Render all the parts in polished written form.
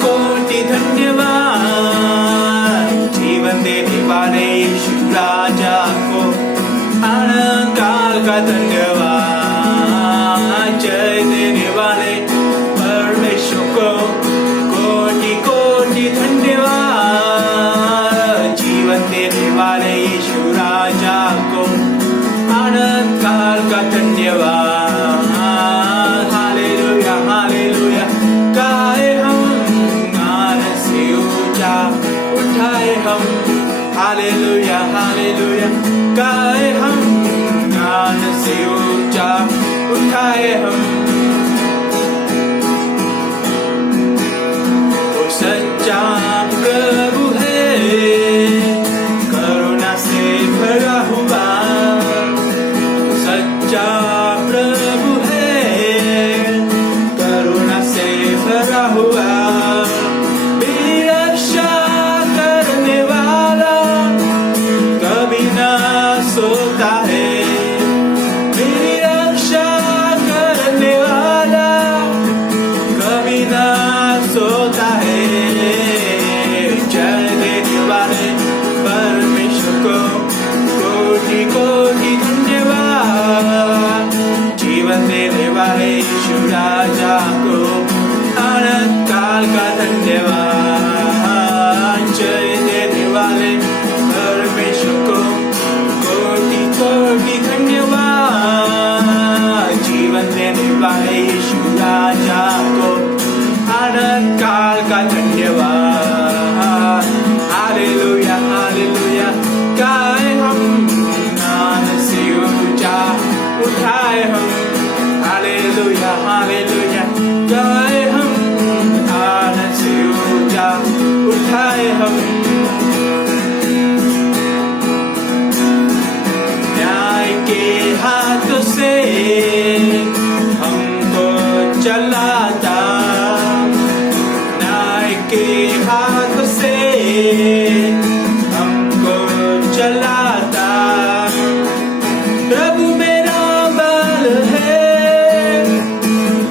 कोटि धन्यवाद। जीवन देने वाले यीशु राजा को अनंत काल का धन्यवाद। जय देने वाले परमेश्वर को कोटि कोटि धन्यवाद। जीवन देने वाले यीशु राजा को अनंत काल का धन्यवाद। Hallelujah hallelujah. गाए हम आनंद से ऊंचा उठाए हम। Hallelujah hallelujah. गाए हम आनंद से ऊंचा उठाए हम। वो सच्चा प्रभु है, करुणा से भरा हुआ। सच्चा प्रभु है, करुणा से भरा हुआ। मेरी रक्षा करने वाला कभी ना सोता है। मेरी रक्षा करने वाला कभी ना सोता है। जय देने वाले परमेश्वर को कोटि कोटि धन्यवाद। जीवन देने वाले यीशु राजा को अनंत काल का धन्यवाद। जय देने वाले परमेश्वर को कोटि कोटि धन्यवाद। जीवन देने वाले यीशु राजा को अनंत काल का धन्यवाद। Hallelujah hallelujah. गाए हम आनंद से ऊंचा उठाए हम। Hallelujah hallelujah. गाए हम आनंद से ऊंचा उठाए हम। न्याय के हाथों से हमको चलाता। न्याय के हाथों से हमको चलाता। प्रभु मेरा बल है,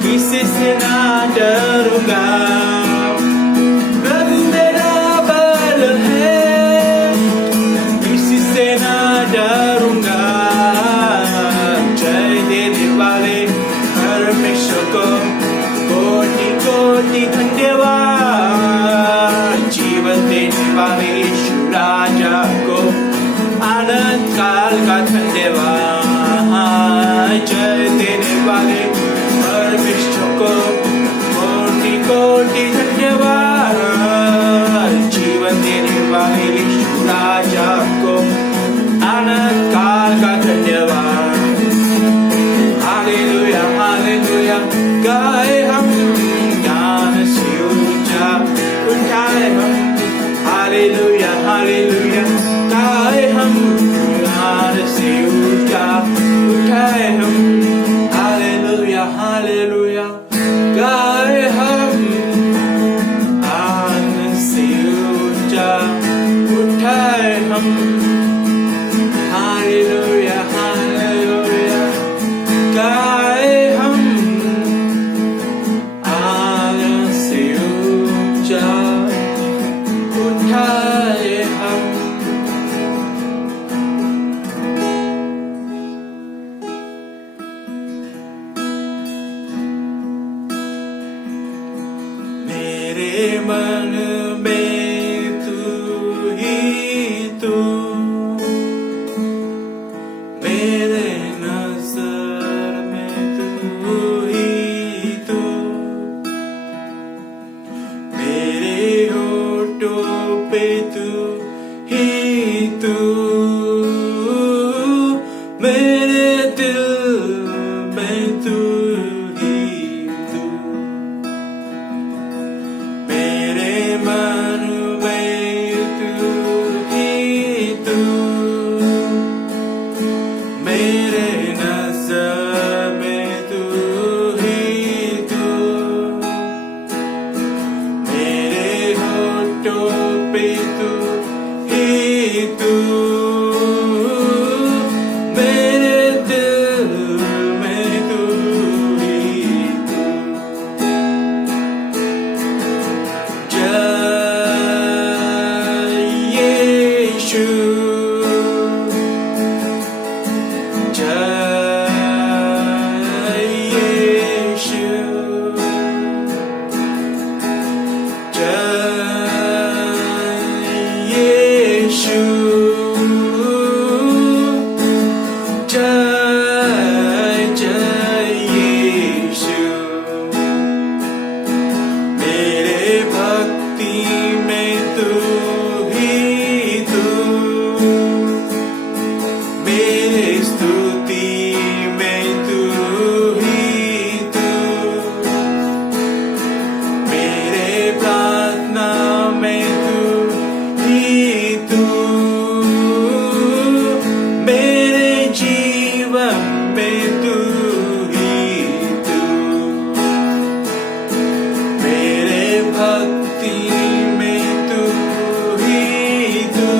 किसी से ना डरूंगा। प्रभु मेरा बल है, किसी से ना डरूंगा। जय देने वाले परमेश्वर को कोटि कोटि धन्यवाद। जीवन देने वाले यीशु राजा को अनंत काल का धन्यवाद। जय देने वाले परमेश्वर को कोटि कोटि धन्यवाद। जीवन देने वाले यीशु राजा को अनंत काल का धन्यवाद। Hallelujah hallelujah. गाए हम ज्ञान से ऊंचा उठाए हम। Hallelujah hallelujah. गाए हम ज्ञान से ऊंचा उठाए हम। Hallelujah hallelujah. गाए हम आनंद से ऊंचा उठाए हम। Hallelujah hallelujah. गाए हम आनंद से ऊंचा उठाए हम। मेरे मन में तू ही तू, मेरे नजर में तू ही तू। मेरे होठों पे तू ही तू, मेरे दिल में तू ही तू। मेरे मन भक्ति में तू ही तू, मेरे स्तुति में तू ही तू, मेरे प्रार्थना में तू ही तू, मेरे जीवन में तू ही तू, मेरे भक्ति में तू ही तू,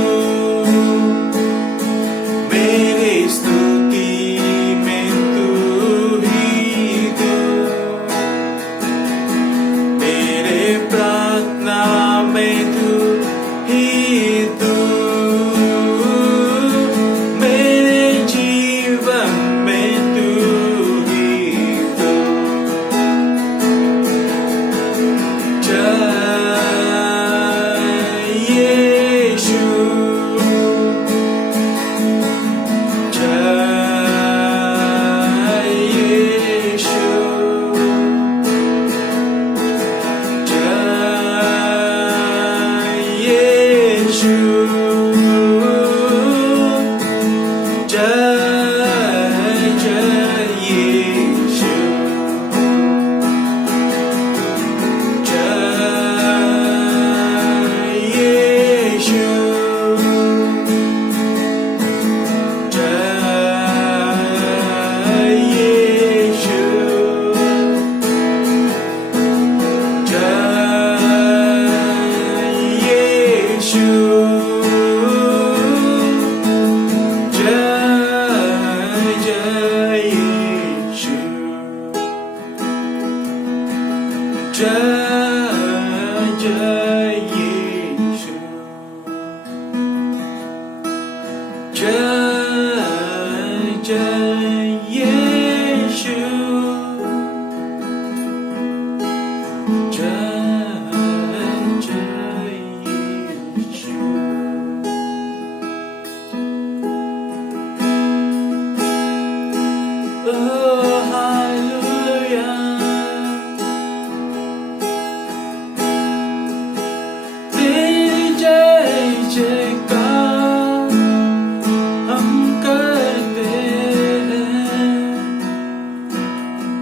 मेरे स्तुति में तू ही तू, मेरे प्रार्थना में तू ही तू, मेरे जीवन में तू ही तू। जय यीशु, जय यीशु, जय यीशु, जय यीशु, Oh, hallelujah. तेरी जय जयकार हम करते हैं,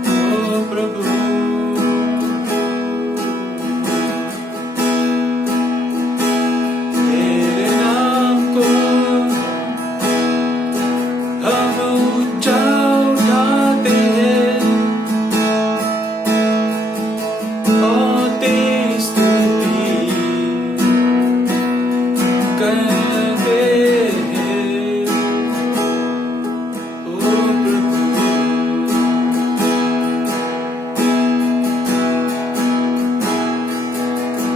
ओ प्रभु। तेरे नाम को हम ऊंचा उठाते हैं और तेरी स्तुति करते हैं, ओ प्रभु।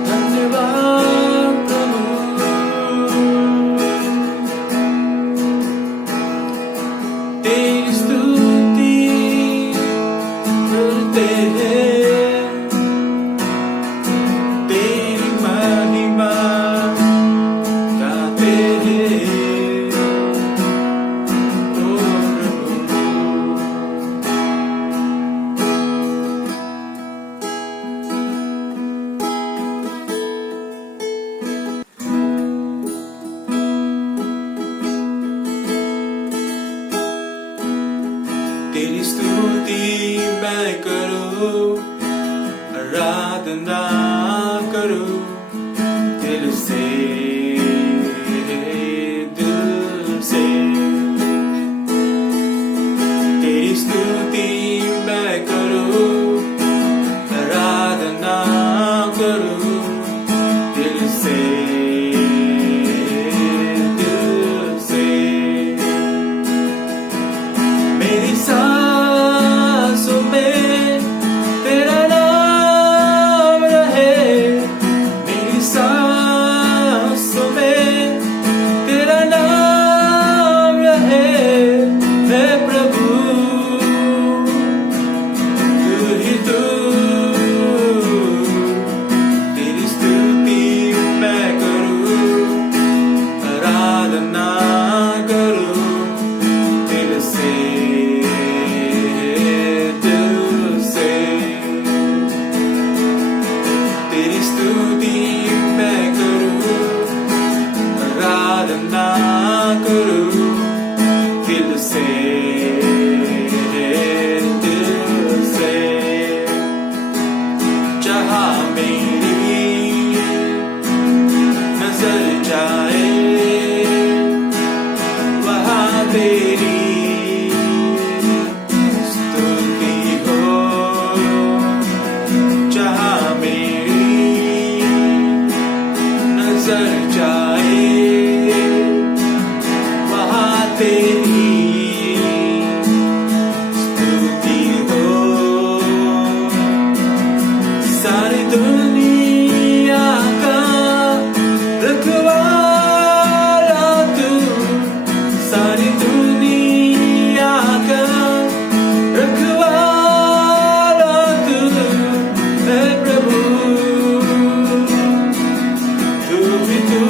धन्यवाद प्रभु, तेरी स्तुति करते हैं, तेरी महिमा गाते हैं, ओ प्रभु। तेरी स्तुति मैं करूं, आराधना करूं दिल से, दिल से। तेरी स्तुति मैं करूं, आराधना करूं दिल से, दिल से। मेरी सांसों में तेरा नाम रहे, मेरी सांसों में तेरा नाम रहे, हे प्रभु। तू ही तू, जहाँ मेरी नजर जाए वहाँ तेरी स्तुति हो। जहाँ मेरी नजर जाए वहाँ तेरी स्तुति हो। सारी दुनिया का रखवाला तू, सारी दुनिया का रखवाला तू है प्रभु। तू भी तू,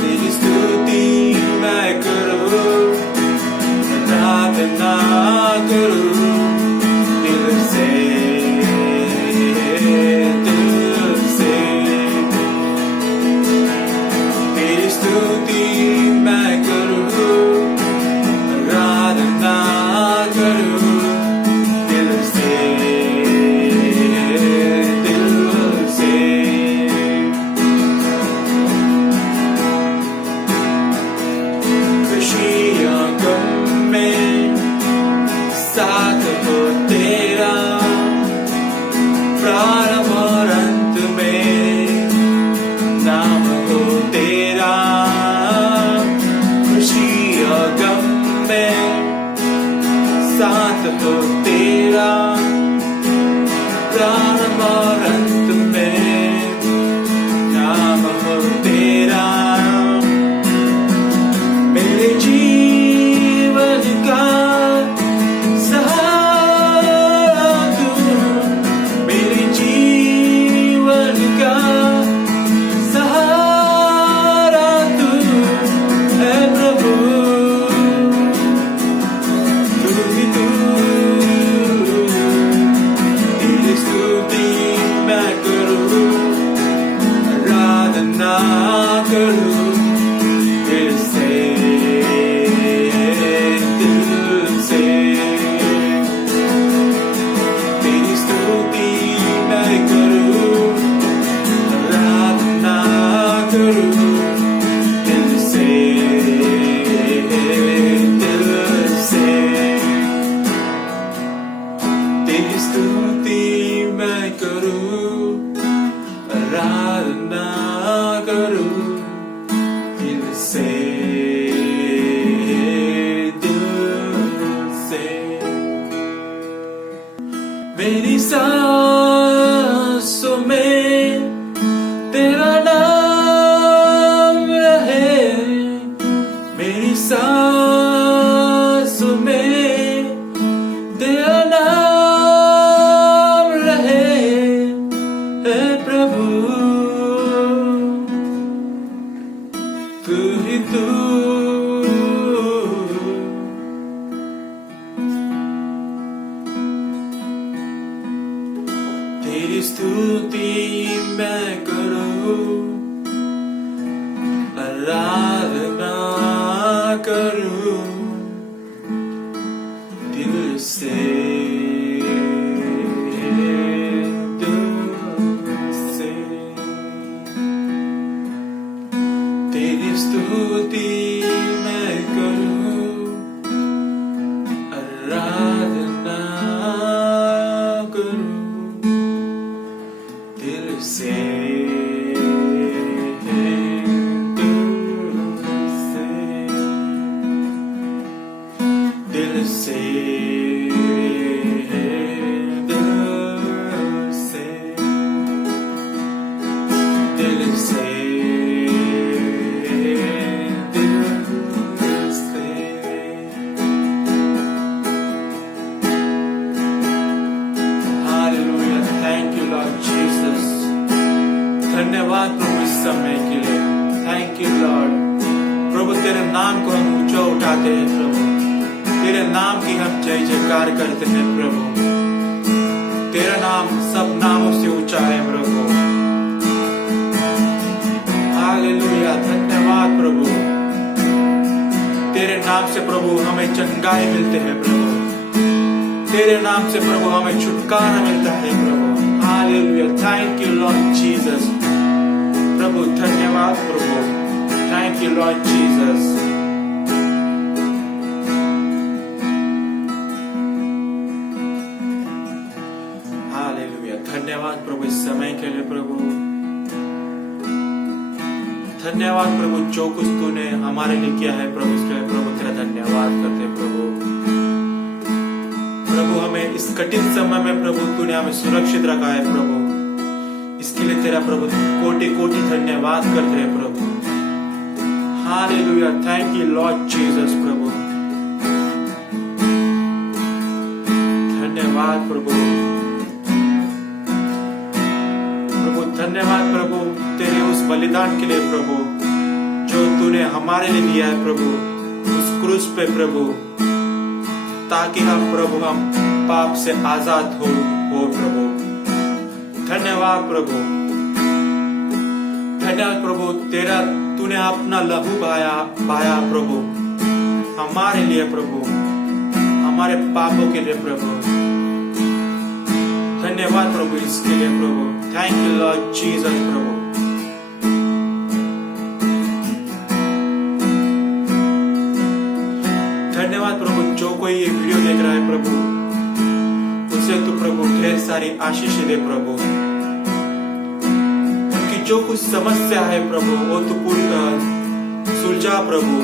तेरी स्तुति मैं करूं, प्रार्थना करूं दिल से, दिल से। तेरी स्तुति मैं करूं, प्रार्थना करूं दिल से, दिल से। खुशियाँ गम में साथ हो तेरा, प्रारंभ और अंत में नाम हो तेरा। खुशी और गम में साथ हो तेरा, प्रारंभ और अंत में नाम हो तेरा। मेरे जीवन का सहारा तू, मेरे जीवन का सहारा तू है प्रभु। तू ही तू, तेरी स्तुति मैं करूं, आराधना करूं दिल से, दिल से। तेरी स्तुति मैं करूं, आराधना करूं दिल से, दिल से। तेरी स्तुति मैं करूं, आराधना करूं दिल से, दिल से। मेरी सांसों में तेरा नाम रहे, मेरी सांसों में तेरा नाम रहे है प्रभु। तू ही तू, तेरी स्तुति मैं करूं, आराधना करूं दिल से, दिल से। तेरी स्तुति मैं करूं, आराधना करूं दिल से, दिल से, दिल से, दिल से। Hallelujah, thank you lord Jesus. धन्यवाद प्रभु इस समय के लिए, थैंक यू लॉर्ड। प्रभु तेरे नाम को हम ऊंचा उठाते हैं प्रभु, तेरे नाम की हम जय जयकार करते हैं प्रभु। तेरा नाम सब नामों से ऊंचा है प्रभु। हालेलुया, धन्यवाद प्रभु। तेरे नाम से प्रभु हमें चंगाई मिलते हैं प्रभु। तेरे नाम से प्रभु हमें छुटकारा मिलता है प्रभु। Hallelujah, thank you lord Jesus. प्रभु धन्यवाद प्रभु, thank you lord Jesus. Hallelujah, धन्यवाद प्रभु इस समय के लिए प्रभु। धन्यवाद प्रभु, जो कुछ तूने हमारे लिए किया है प्रभु, इसके लिए प्रभु तेरा धन्यवाद करते प्रभु। प्रभु हमें इस कठिन समय में प्रभु तूने हमें सुरक्षित रखा है प्रभु, इसके लिए तेरा प्रभु कोटि कोटि धन्यवाद करते हैं प्रभु। Hallelujah, thank you lord Jesus प्रभु, धन्यवाद प्रभु। प्रभु धन्यवाद प्रभु तेरे उस बलिदान के लिए प्रभु, जो तूने हमारे लिए दिया है प्रभु उस क्रूस पे प्रभु, ताकि हम प्रभु हम पाप से आजाद हो प्रभु। धन्यवाद प्रभु, धन्यवाद प्रभु, तेरा तूने अपना लहू बहाया प्रभु हमारे लिए प्रभु, हमारे पापों के लिए प्रभु। धन्यवाद प्रभु इसके लिए प्रभु, थैंक यू लॉर्ड जीसस प्रभु। धन्यवाद प्रभु, जो कोई ये वीडियो देख रहा है प्रभु, उसे तू प्रभु ढेर सारी आशीष दे प्रभु। उनकी जो कुछ समस्या है प्रभु वो तू पूरी सुलझा प्रभु।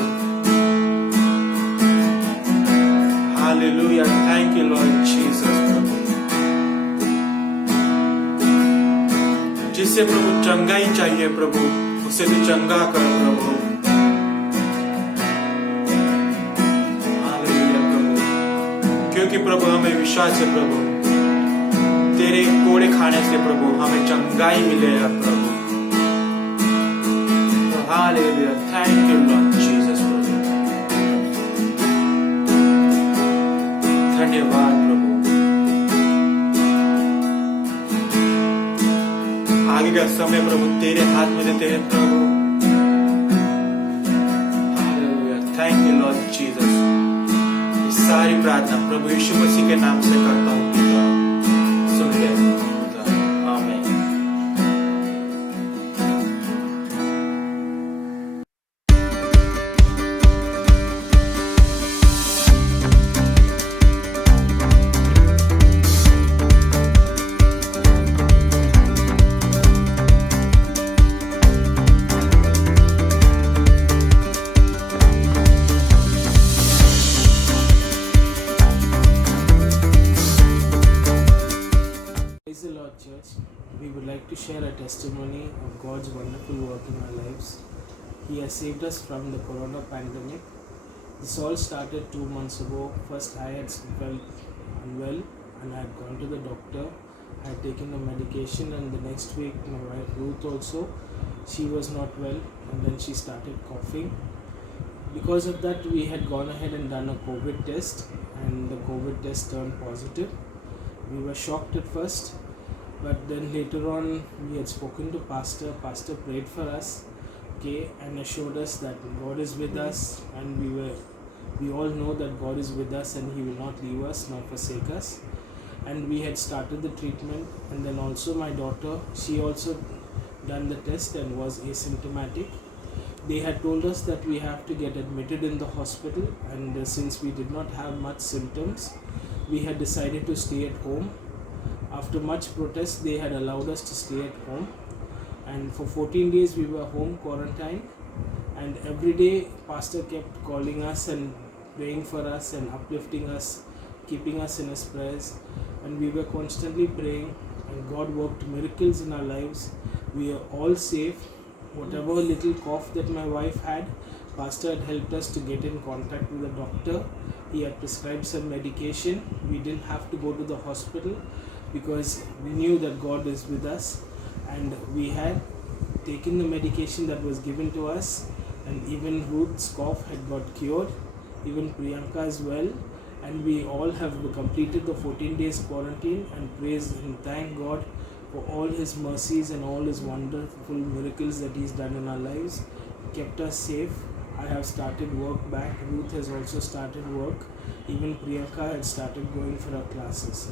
Hallelujah, thank you lord Jesus प्रभु। जिससे प्रभु चंगाई चाहिए प्रभु, उसे तू चंगा कर प्रभु। क्योंकि प्रभु हमें विश्वास है प्रभु, तेरे कोड़े खाने से प्रभु हमें चंगाई मिलेगा प्रभु। तो hallelujah, thank you lord Jesus प्रभु, धन्यवाद प्रभु। आगे का समय प्रभु तेरे हाथ में देते हैं प्रभु। Hallelujah, thank you lord Jesus. सारी प्रार्थना प्रभु यीशु मसीह के नाम से करता हूँ पिता, सुन ले पिता, आमीन। Church, we would like to share a testimony of God's wonderful work in our lives. He has saved us from the corona pandemic. This all started 2 months ago. First I had felt unwell and I had gone to the doctor. I had taken the medication, and the next week my wife Ruth also, she was not well, and then she started coughing. Because of that we had gone ahead and done a COVID test, and the COVID test turned positive. We were shocked at first, but then later on we had spoken to pastor prayed for us, okay, and assured us that God is with us, and we all know that God is with us and he will not leave us nor forsake us. And we had started the treatment, and then also my daughter, she also done the test and was asymptomatic. They had told us that we have to get admitted in the hospital, and since we did not have much symptoms, we had decided to stay at home. After much protest, they had allowed us to stay at home, and for 14 days we were home quarantined, and every day pastor kept calling us and praying for us and uplifting us, keeping us in his prayers, and we were constantly praying, and God worked miracles in our lives. We are all safe. Whatever little cough that my wife had, pastor had helped us to get in contact with a doctor. He had prescribed some medication. We didn't have to go to the hospital because we knew that God is with us, and we had taken the medication that was given to us, and even Ruth's cough had got cured, even Priyanka as well, and we all have completed the 14 days quarantine, and praise and thank God for all his mercies and all his wonderful miracles that he's done in our lives, kept us safe. I have started work back. Ruth has also started work. Even Priyanka had started going for her classes.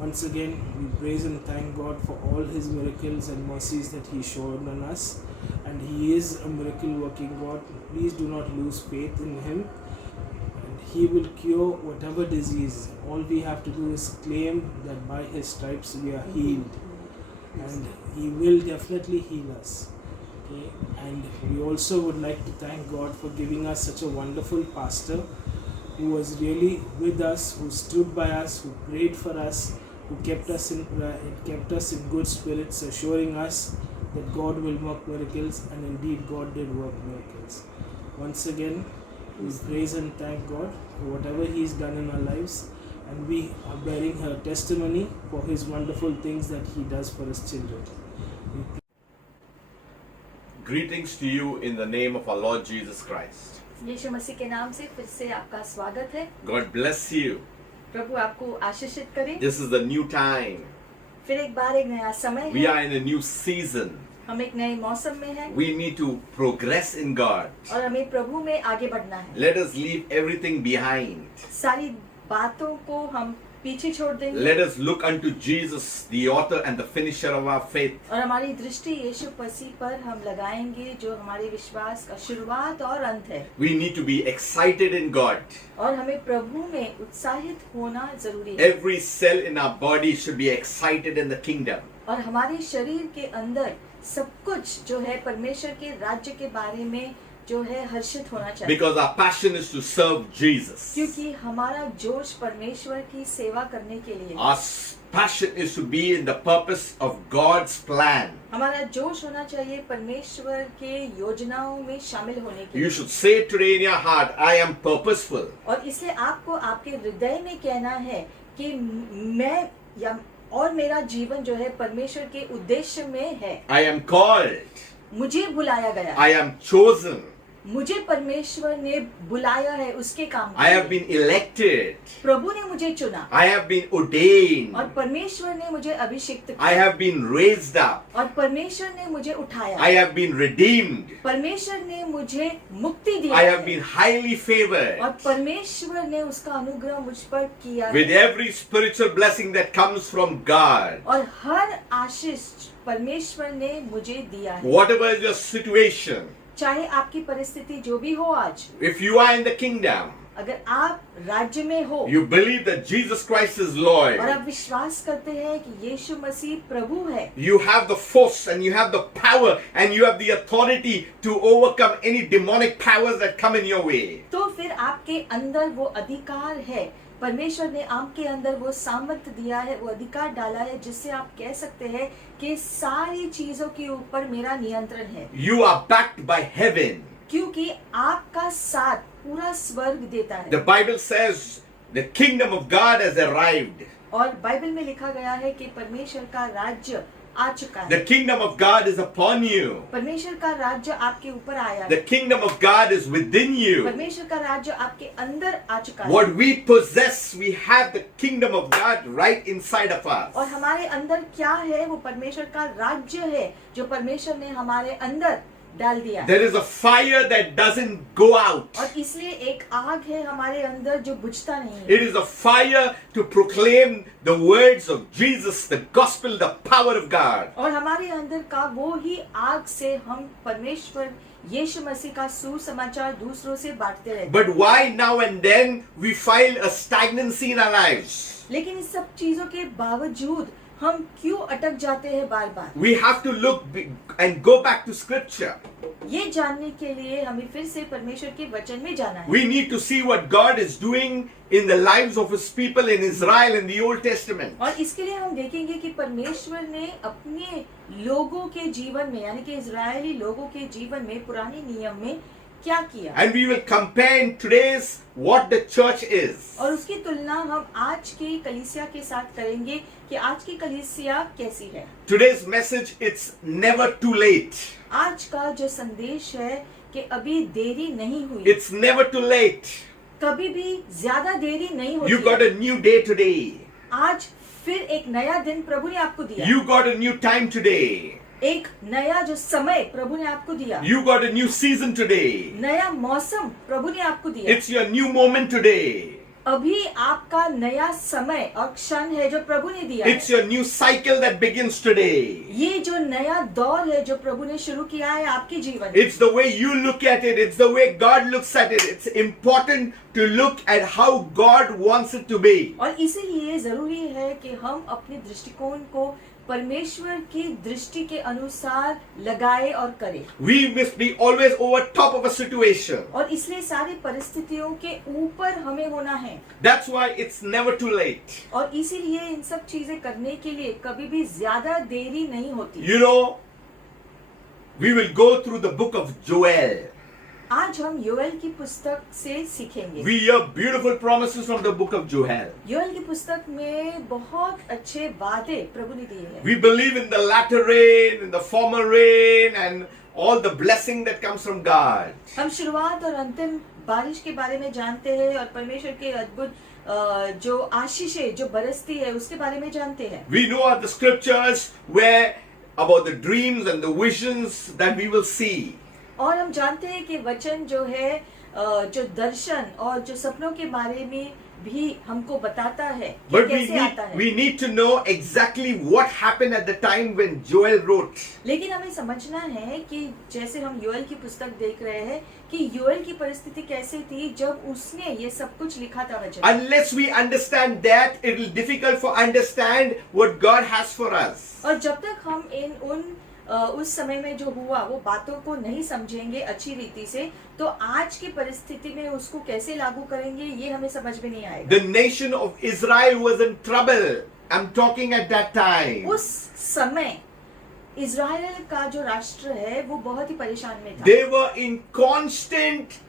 Once again, we praise and thank God for all His miracles and mercies that He showed on us. And He is a miracle working God. Please do not lose faith in Him. And He will cure whatever disease. All we have to do is claim that by His stripes we are healed. And He will definitely heal us. Okay? And we also would like to thank God for giving us such a wonderful pastor who was really with us, who stood by us, who prayed for us, who kept us in good spirits, assuring us that God will work miracles, and indeed God did work miracles. Once again, we praise and thank God for whatever He's done in our lives, and we are bearing her testimony for His wonderful things that He does for His children. Greetings to you in the name of our Lord Jesus Christ. यीशु मसीह के नाम से फिर से आपका स्वागत है। God bless you. प्रभु आपको आशीषित करे। This is the new time. फिर एक बार एक नया समय We है। are in a new season. हम एक नए मौसम में हैं We need to progress in God. और हमें प्रभु में आगे बढ़ना है। Let us leave everything behind. सारी बातों को हम पीछे छोड़ देंगे। Let us look unto Jesus, the author and the finisher of our faith. और हमारी दृष्टि यीशु मसीह पर हम लगाएंगे जो हमारे विश्वास का शुरुआत और अंत है। We need to be excited in God. और हमें प्रभु में उत्साहित होना जरूरी है। Every cell in our body should be excited in the kingdom. और हमारे शरीर के अंदर सब कुछ जो है परमेश्वर के राज्य के बारे में जो है हर्षित होना चाहिए। Because our passion is to serve Jesus. क्योंकि हमारा जोश परमेश्वर की सेवा करने के लिए। Our passion is to be in the purpose of God's plan. हमारा जोश होना चाहिए परमेश्वर के योजनाओं में शामिल होने के लिए। You should say today in your heart, I am purposeful. और इसलिए आपको आपके हृदय में कहना है कि मैं या और मेरा जीवन जो है परमेश्वर के उद्देश्य में है। I am called. मुझे बुलाया गया। I am chosen. मुझे परमेश्वर ने बुलाया है उसके काम के I have लिए। been elected. प्रभु ने मुझे चुना I have been ordained. और परमेश्वर ने मुझे अभिषिक्त किया। I have been raised up. और परमेश्वर ने मुझे उठाया। I have been redeemed. परमेश्वर ने मुझे मुक्ति दी। I have been highly favored और परमेश्वर ने उसका अनुग्रह मुझ पर किया with every spiritual blessing that comes from God. और हर आशीष परमेश्वर ने मुझे दिया है। Whatever is your situation, चाहे आपकी परिस्थिति जो भी हो आज, if you are in the kingdom, अगर आप राज्य में हो you believe that Jesus Christ is Lord, और आप विश्वास करते हैं कि यीशु मसीह प्रभु है, you have the force and you have the power and you have the authority to overcome any demonic powers that come in your way. तो फिर आपके अंदर वो अधिकार है। परमेश्वर ने आपके अंदर वो सामर्थ्य दिया है, वो अधिकार डाला है जिससे आप कह सकते हैं कि सारी चीजों के ऊपर मेरा नियंत्रण है। You are backed by heaven. क्योंकि आपका साथ पूरा स्वर्ग देता है। The Bible says the kingdom of God has arrived. और बाइबल में लिखा गया है कि परमेश्वर का राज्य आ चुका है। The kingdom of God is upon you. परमेश्वर का राज्य आपके ऊपर आया The है। kingdom of God is within you. परमेश्वर का राज्य आपके अंदर आ चुका है। What we possess, we have the kingdom of God right inside of और us. हमारे अंदर क्या है, वो परमेश्वर का राज्य है जो परमेश्वर ने हमारे अंदर डाल दिया है। There is a fire that doesn't go out. और इसलिए एक आग है हमारे अंदर जो बुझता नहीं है। It is a fire to proclaim the words of Jesus, the gospel, the power of God. और हमारे अंदर का वो ही आग से हम परमेश्वर यीशु मसीह का सुसमाचार दूसरों से बांटते रहते हैं। But why now and then we find a stagnancy in our lives? लेकिन इस सब चीजों के बावजूद हम क्यों अटक जाते हैं बार बार? We have to look and go back to scripture. ये जानने के लिए हमें फिर से परमेश्वर के वचन में जाना है। We need to see what God is doing in the lives of His people in Israel in the Old Testament. और इसके लिए हम देखेंगे कि परमेश्वर ने अपने लोगों के जीवन में यानी कि इजरायली लोगों के जीवन में पुराने नियम में क्या किया। And we will compare in today's what the church is. और उसकी तुलना हम आज की कलीसिया के साथ करेंगे कि आज की कलीसिया कैसी है। Today's message, it's never too late. आज का जो संदेश है कि अभी देरी नहीं हुई। It's never too late. कभी भी ज्यादा देरी नहीं होती। You got a new day today. आज फिर एक नया दिन प्रभु ने आपको दिया। You got a new time today. एक नया जो समय प्रभु ने आपको दिया। You got a new season today. नया मौसम प्रभु ने आपको दिया। It's your new moment today. अभी आपका नया समय और क्षण है जो प्रभु ने दिया है। It's your new cycle that begins today. ये जो नया दौर है जो प्रभु ने शुरू किया है आपके जीवन में। It's the way you look at it. It's the way God looks at it. It's important to look at how God wants it to be. और इसीलिए जरूरी है कि हम अपने दृष्टिकोण को परमेश्वर की दृष्टि के अनुसार लगाए और करें। We must be always over top of a situation. और इसलिए सारी परिस्थितियों के ऊपर हमें होना है। That's why it's never too late. और इसीलिए इन सब चीजें करने के लिए कभी भी ज्यादा देरी नहीं होती। You know, we will go through the book of Joel. आज हम योएल की पुस्तक से सीखेंगे। We hear beautiful promises from the book of Joel. Joel की पुस्तक में बहुत अच्छे वादे प्रभु ने दिए हैं। We believe in the latter rain, in the former rain, and all the blessing that comes from God. हम शुरुआत और अंतिम बारिश के बारे में जानते हैं और परमेश्वर के अद्भुत जो आशीषें जो बरसती है उसके बारे में जानते हैं। We know of the scriptures where about the dreams and the visions that we will see. और हम जानते हैं कि वचन जो है जो दर्शन और जो सपनों के बारे में भी हमको बताता है कि But कैसे आता है। we need to know exactly what happened at the time when Joel wrote. लेकिन हमें समझना है कि जैसे हम योएल की पुस्तक देख रहे हैं कि योएल की परिस्थिति कैसे थी जब उसने ये सब कुछ लिखा था वचन। Unless we understand that, it will be difficult for understand what God has for us. और जब तक हम उस समय में जो हुआ वो बातों को नहीं समझेंगे अच्छी रीति से तो आज की परिस्थिति में उसको कैसे लागू करेंगे ये हमें समझ में नहीं आएगा। The nation of Israel was in trouble. I'm talking at that time. उस समय इज़राइल का जो राष्ट्र है वो बहुत ही परेशान में था। They were in constant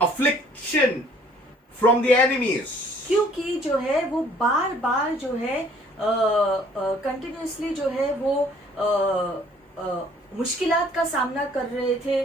affliction from the enemies. क्योंकि जो है वो बार बार जो है कंटिन्यूसली जो है वो मुश्किलात का सामना कर रहे थे,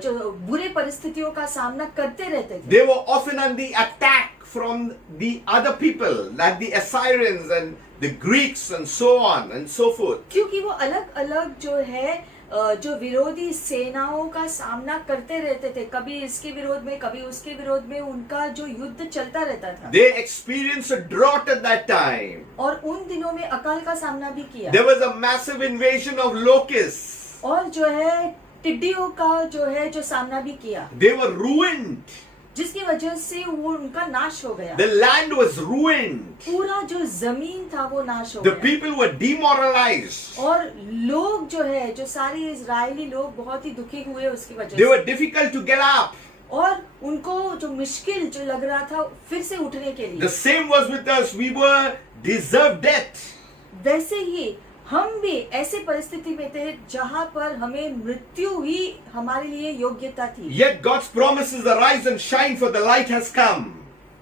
जो बुरे परिस्थितियों का सामना करते रहते थे। They were often on the attack from the other people, like the Assyrians and the Greeks and so on and so forth. क्योंकि वो अलग अलग जो है जो विरोधी सेनाओं का सामना करते रहते थे, कभी इसके विरोध में कभी उसके विरोध में उनका जो युद्ध चलता रहता था। They experienced a drought at that time. और उन दिनों में अकाल का सामना भी किया। There was a massive invasion of locusts. और जो है टिड्डियों का जो है जो सामना भी किया, They were ruined. जिसकी वजह से वो उनका नाश हो गया। The land was ruined. पूरा जो जमीन था वो नाश हो The गया। people were demoralized. और लोग जो है जो सारे इजरायली लोग बहुत ही दुखी हुए उसकी वजह They से। were difficult to get up. और उनको जो मुश्किल जो लग रहा था फिर से उठने के The लिए। same was with us. We were deserved death. वैसे ही हम भी ऐसे परिस्थिति में थे जहां पर हमें मृत्यु ही हमारे लिए योग्यता थी। Yet God's promises arise and shine, for the light has come.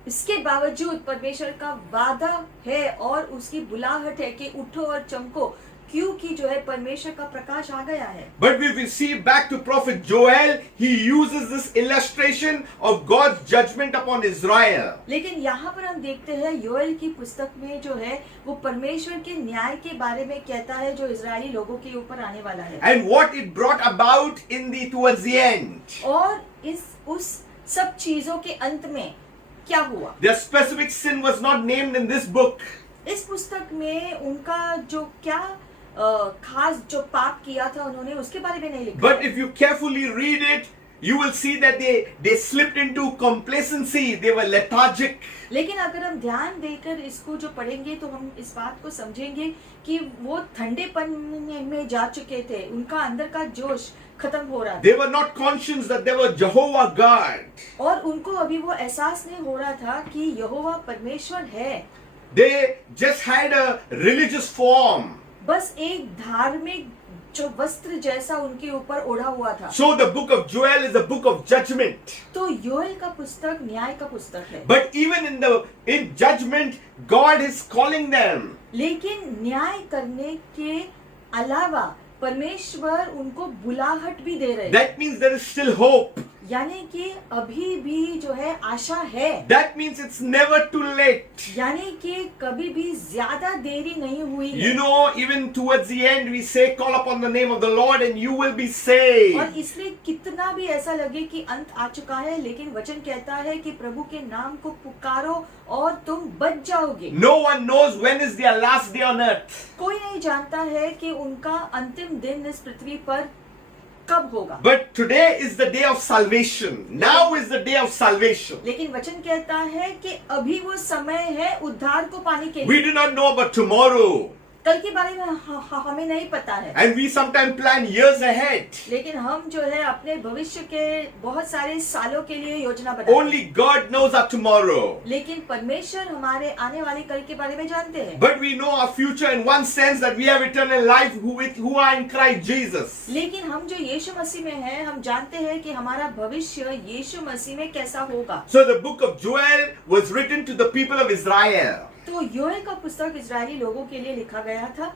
इसके बावजूद परमेश्वर का वादा है और उसकी बुलाहट है कि उठो और चमको, क्योंकि जो है परमेश्वर का प्रकाश आ गया है। But if we see back to Prophet Joel, he uses this illustration of God's judgment upon Israel. लेकिन यहाँ पर हम देखते हैं योएल की पुस्तक में जो है वो परमेश्वर के न्याय के बारे में कहता है जो इजरायली लोगों के ऊपर आने वाला है। And what it brought about towards the end. और उस सब चीजों के अंत में क्या हुआ? Their specific sin was not named in this book. इस पुस्तक में उनका जो क्या खास जो पाप किया था उन्होंने उसके बारे में नहीं लिखा But है। if you carefully read it, you will see that they slipped into complacency. They were lethargic. लेकिन अगर हम ध्यान देकर इसको जो पढ़ेंगे तो हम इस बात को समझेंगे कि वो ठंडेपन में जा चुके थे, उनका अंदर का जोश खत्म हो रहा था। They were not conscious that they were Jehovah God. और उनको अभी वो एहसास नहीं हो रहा था कि यहोवा परमेश्वर है। They just had a religious form. बस एक धार्मिक जो वस्त्र जैसा उनके ऊपर ओढ़ा हुआ था। So the book of Joel is a book of judgment. तो योएल का पुस्तक न्याय का पुस्तक है। But even in judgment, God is calling them. लेकिन न्याय करने के अलावा परमेश्वर उनको बुलाहट भी दे रहे हैं। That means there is still hope. यानी कि अभी भी जो है आशा है, That means it's never too late. यानी कि कभी भी ज्यादा देरी नहीं हुई है। You know, even towards the end, we say, call upon the name of the Lord and you will be और saved. इसलिए कितना भी ऐसा लगे कि अंत आ चुका है, लेकिन वचन कहता है कि प्रभु के नाम को पुकारो और तुम बच जाओगे। No one knows when is their last day on earth. कोई नहीं जानता है कि उनका अंतिम दिन इस पृथ्वी पर कब होगा। But today is the day of salvation. Now is the day of salvation. लेकिन वचन कहता है कि अभी वो समय है उद्धार को पाने के We लिए। do not know about tomorrow. कल के बारे में हमें नहीं पता है, And we sometimes plan years ahead. लेकिन हम जो है अपने भविष्य के बहुत सारे सालों के लिए योजना बनाते हैं। Only God knows our tomorrow. लेकिन परमेश्वर हमारे आने वाले कल के बारे में जानते हैं। But we know our future in one sense, that we have eternal life who are in Christ Jesus. लेकिन हम जो यीशु मसीह में हैं, हम जानते हैं कि हमारा भविष्य यीशु मसीह में कैसा होगा। So the book of Joel was written to the people of Israel. तो योएल का पुस्तक इजरायली लोगों के लिए लिखा गया था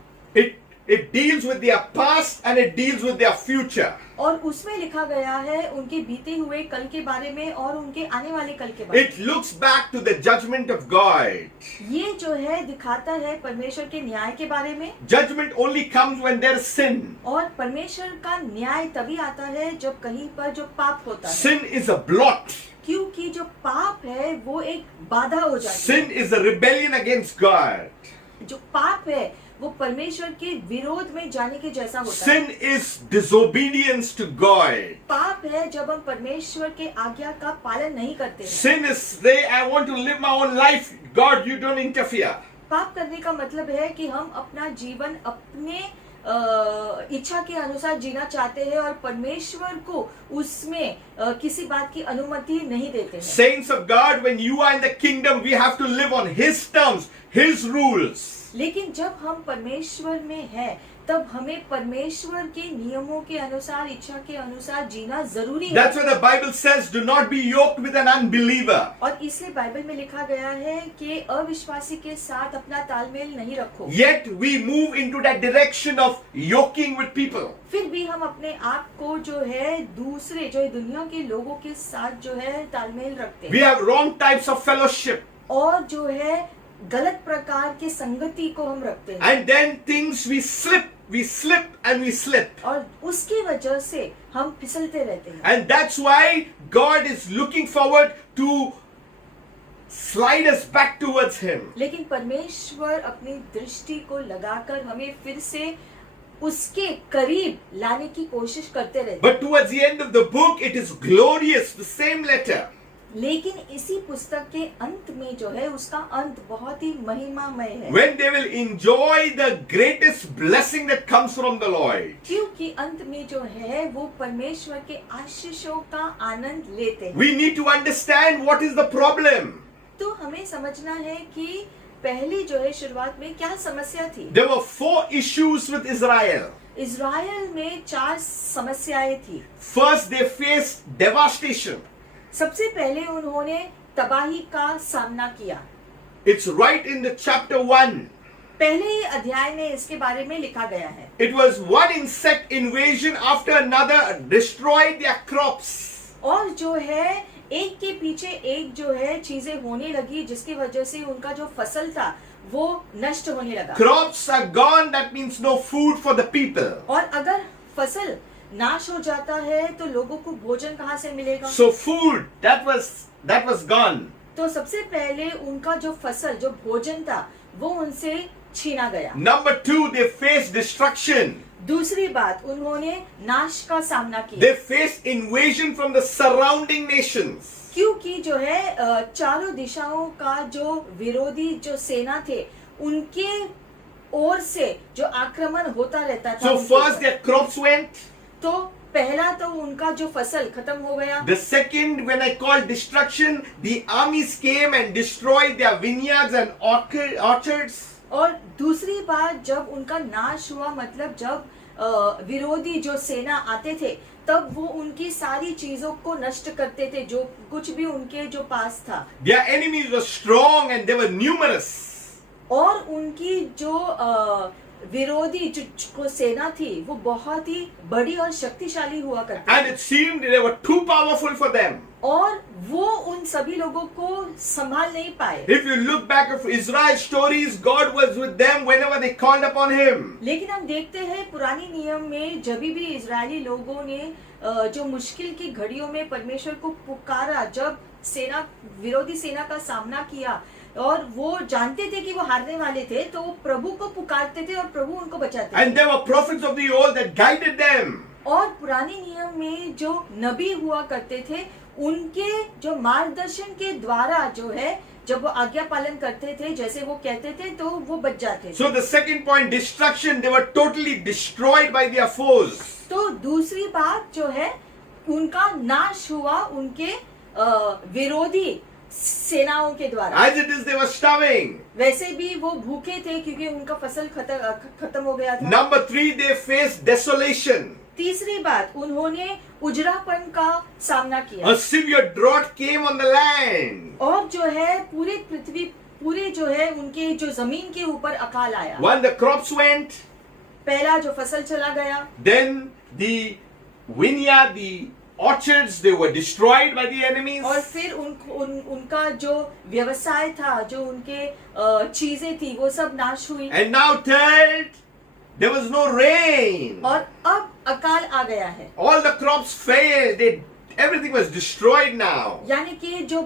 It deals with their past and it deals with their future. और उसमें लिखा गया है उनके बीते हुए कल के बारे में और उनके आने वाले कल के बारे में। It looks back to the judgment of God. ये जो है दिखाता है परमेश्वर के न्याय के बारे में, Judgment only comes when there is sin. और परमेश्वर का न्याय तभी आता है जब कहीं पर जो पाप होता है, Sin is a blot. क्योंकि जो पाप है वो एक बाधा हो जाती है। Sin is a rebellion against God. जो पाप है वो परमेश्वर के विरोध में जाने के जैसा होता है। Sin is disobedience to God. पाप है जब हम परमेश्वर के आज्ञा का पालन नहीं करते हैं। Sin is say, I want to live my own life. God, you don't interfere. पाप करने का मतलब है कि हम अपना जीवन अपने इच्छा के अनुसार जीना चाहते हैं और परमेश्वर को उसमें किसी बात की अनुमति नहीं देते हैं। Saints of God, when you are in the kingdom, we have to live on His terms, His rules. लेकिन जब हम परमेश्वर में हैं, तब हमें परमेश्वर के नियमों के अनुसार, इच्छा के अनुसार जीना जरूरी है। That's why the Bible says, do not be yoked with an unbeliever. और इसलिए बाइबल में लिखा गया है कि अविश्वासी के साथ अपना तालमेल नहीं रखो। Yet we move into that direction of yoking with people. फिर भी हम अपने आप को जो है दूसरे जो दुनिया के लोगों के साथ जो है तालमेल रखते We हैं, have wrong types of fellowship. और जो है गलत प्रकार की संगति को हम रखते हैं, And then things we slip and we slip. और उसकी वजह से हम फिसलते रहते हैं। And that's why God is looking forward to slide us back towards Him. लेकिन परमेश्वर अपनी दृष्टि को लगाकर हमें फिर से उसके करीब लाने की कोशिश करते रहते हैं। But towards the end of the book, it is glorious, the same letter. लेकिन इसी पुस्तक के अंत में जो है उसका अंत बहुत ही महिमामय है, When they will enjoy the greatest blessing that comes from the Lord. क्योंकि अंत में जो है वो परमेश्वर के आशीषों का आनंद लेते हैं। We need to understand what is the problem. तो हमें समझना है कि पहली जो है शुरुआत में क्या समस्या थी। There were 4 issues with Israel. Israel में 4 समस्याएं थी। First, they faced devastation. सबसे पहले उन्होंने तबाही का सामना किया। It's right in the chapter 1. पहले ही अध्याय में इसके बारे में लिखा गया है। It was one insect invasion after another destroyed their crops. और जो है एक के पीछे एक जो है चीजें होने लगी, जिसकी वजह से उनका जो फसल था वो नष्ट होने लगा। Crops are gone, that means no food for the people. और अगर फसल नाश हो जाता है तो लोगों को भोजन कहाँ से मिलेगा? So food, that was gone. तो सबसे पहले उनका जो फसल, जो भोजन था, वो उनसे छीना गया। Number 2, they faced destruction. दूसरी बात, उन्होंने नाश का सामना किया, They faced invasion from the surrounding nations. क्योंकि जो है चारों दिशाओं का जो विरोधी जो सेना थे उनके ओर से जो आक्रमण होता रहता था। So उनके first ऊपर। their crops went. तो पहला तो उनका जो फसल खत्म हो गया। The second, when I call destruction, the armies came and destroyed their vineyards and orchards. और दूसरी बात, जब उनका नाश हुआ, मतलब जब विरोधी जो सेना आते थे तब वो उनकी सारी चीजों को नष्ट करते थे, जो कुछ भी उनके जो पास था। Their enemies were strong and they were numerous. और उनकी जो विरोधी जो सेना थी वो बहुत ही बड़ी और शक्तिशाली हुआ करती And it seemed they were too powerful for them. और वो उन सभी लोगों को संभाल नहीं पाए। If you look back at Israel's stories, God was with them whenever they called upon Him. लेकिन हम देखते हैं पुरानी नियम में जब भी इजरायली लोगों ने जो मुश्किल की घड़ियों में परमेश्वर को पुकारा, जब सेना विरोधी सेना का सामना किया और वो जानते थे कि वो हारने वाले थे, तो वो प्रभु को पुकारते थे और प्रभु उनको बचाते And थे। there were prophets of the old that guided them. और पुराने नियम में जो नबी हुआ करते थे, उनके जो मार्गदर्शन के द्वारा जो है, जब वो आज्ञा पालन करते थे, जैसे वो कहते थे, तो वो बच जाते थे। So the second point, destruction, they were totally destroyed by their foes. तो दूसरी बात जो है, उनका नाश हुआ उनके विरोधी सेनाओं के द्वारा। As it is, they were starving. वैसे भी वो भूखे थे क्योंकि उनका फसल खत्म हो गया था। Number 3, they faced desolation. तीसरी बात, उन्होंने उजड़ापन का सामना किया A severe drought came on the land. और जो है पूरे जो है उनके जो जमीन के ऊपर अकाल आया। When the crops went, पहला जो फसल चला गया, then the vineyard, the orchards, they were destroyed by the enemies. और फिर उनका जो व्यवसाय था, जो उनके चीजें थी, वो सब नाश हुई। And now third, there was no rain. और अब अकाल आ गया है, All the crops failed. Everything was destroyed now. यानी कि जो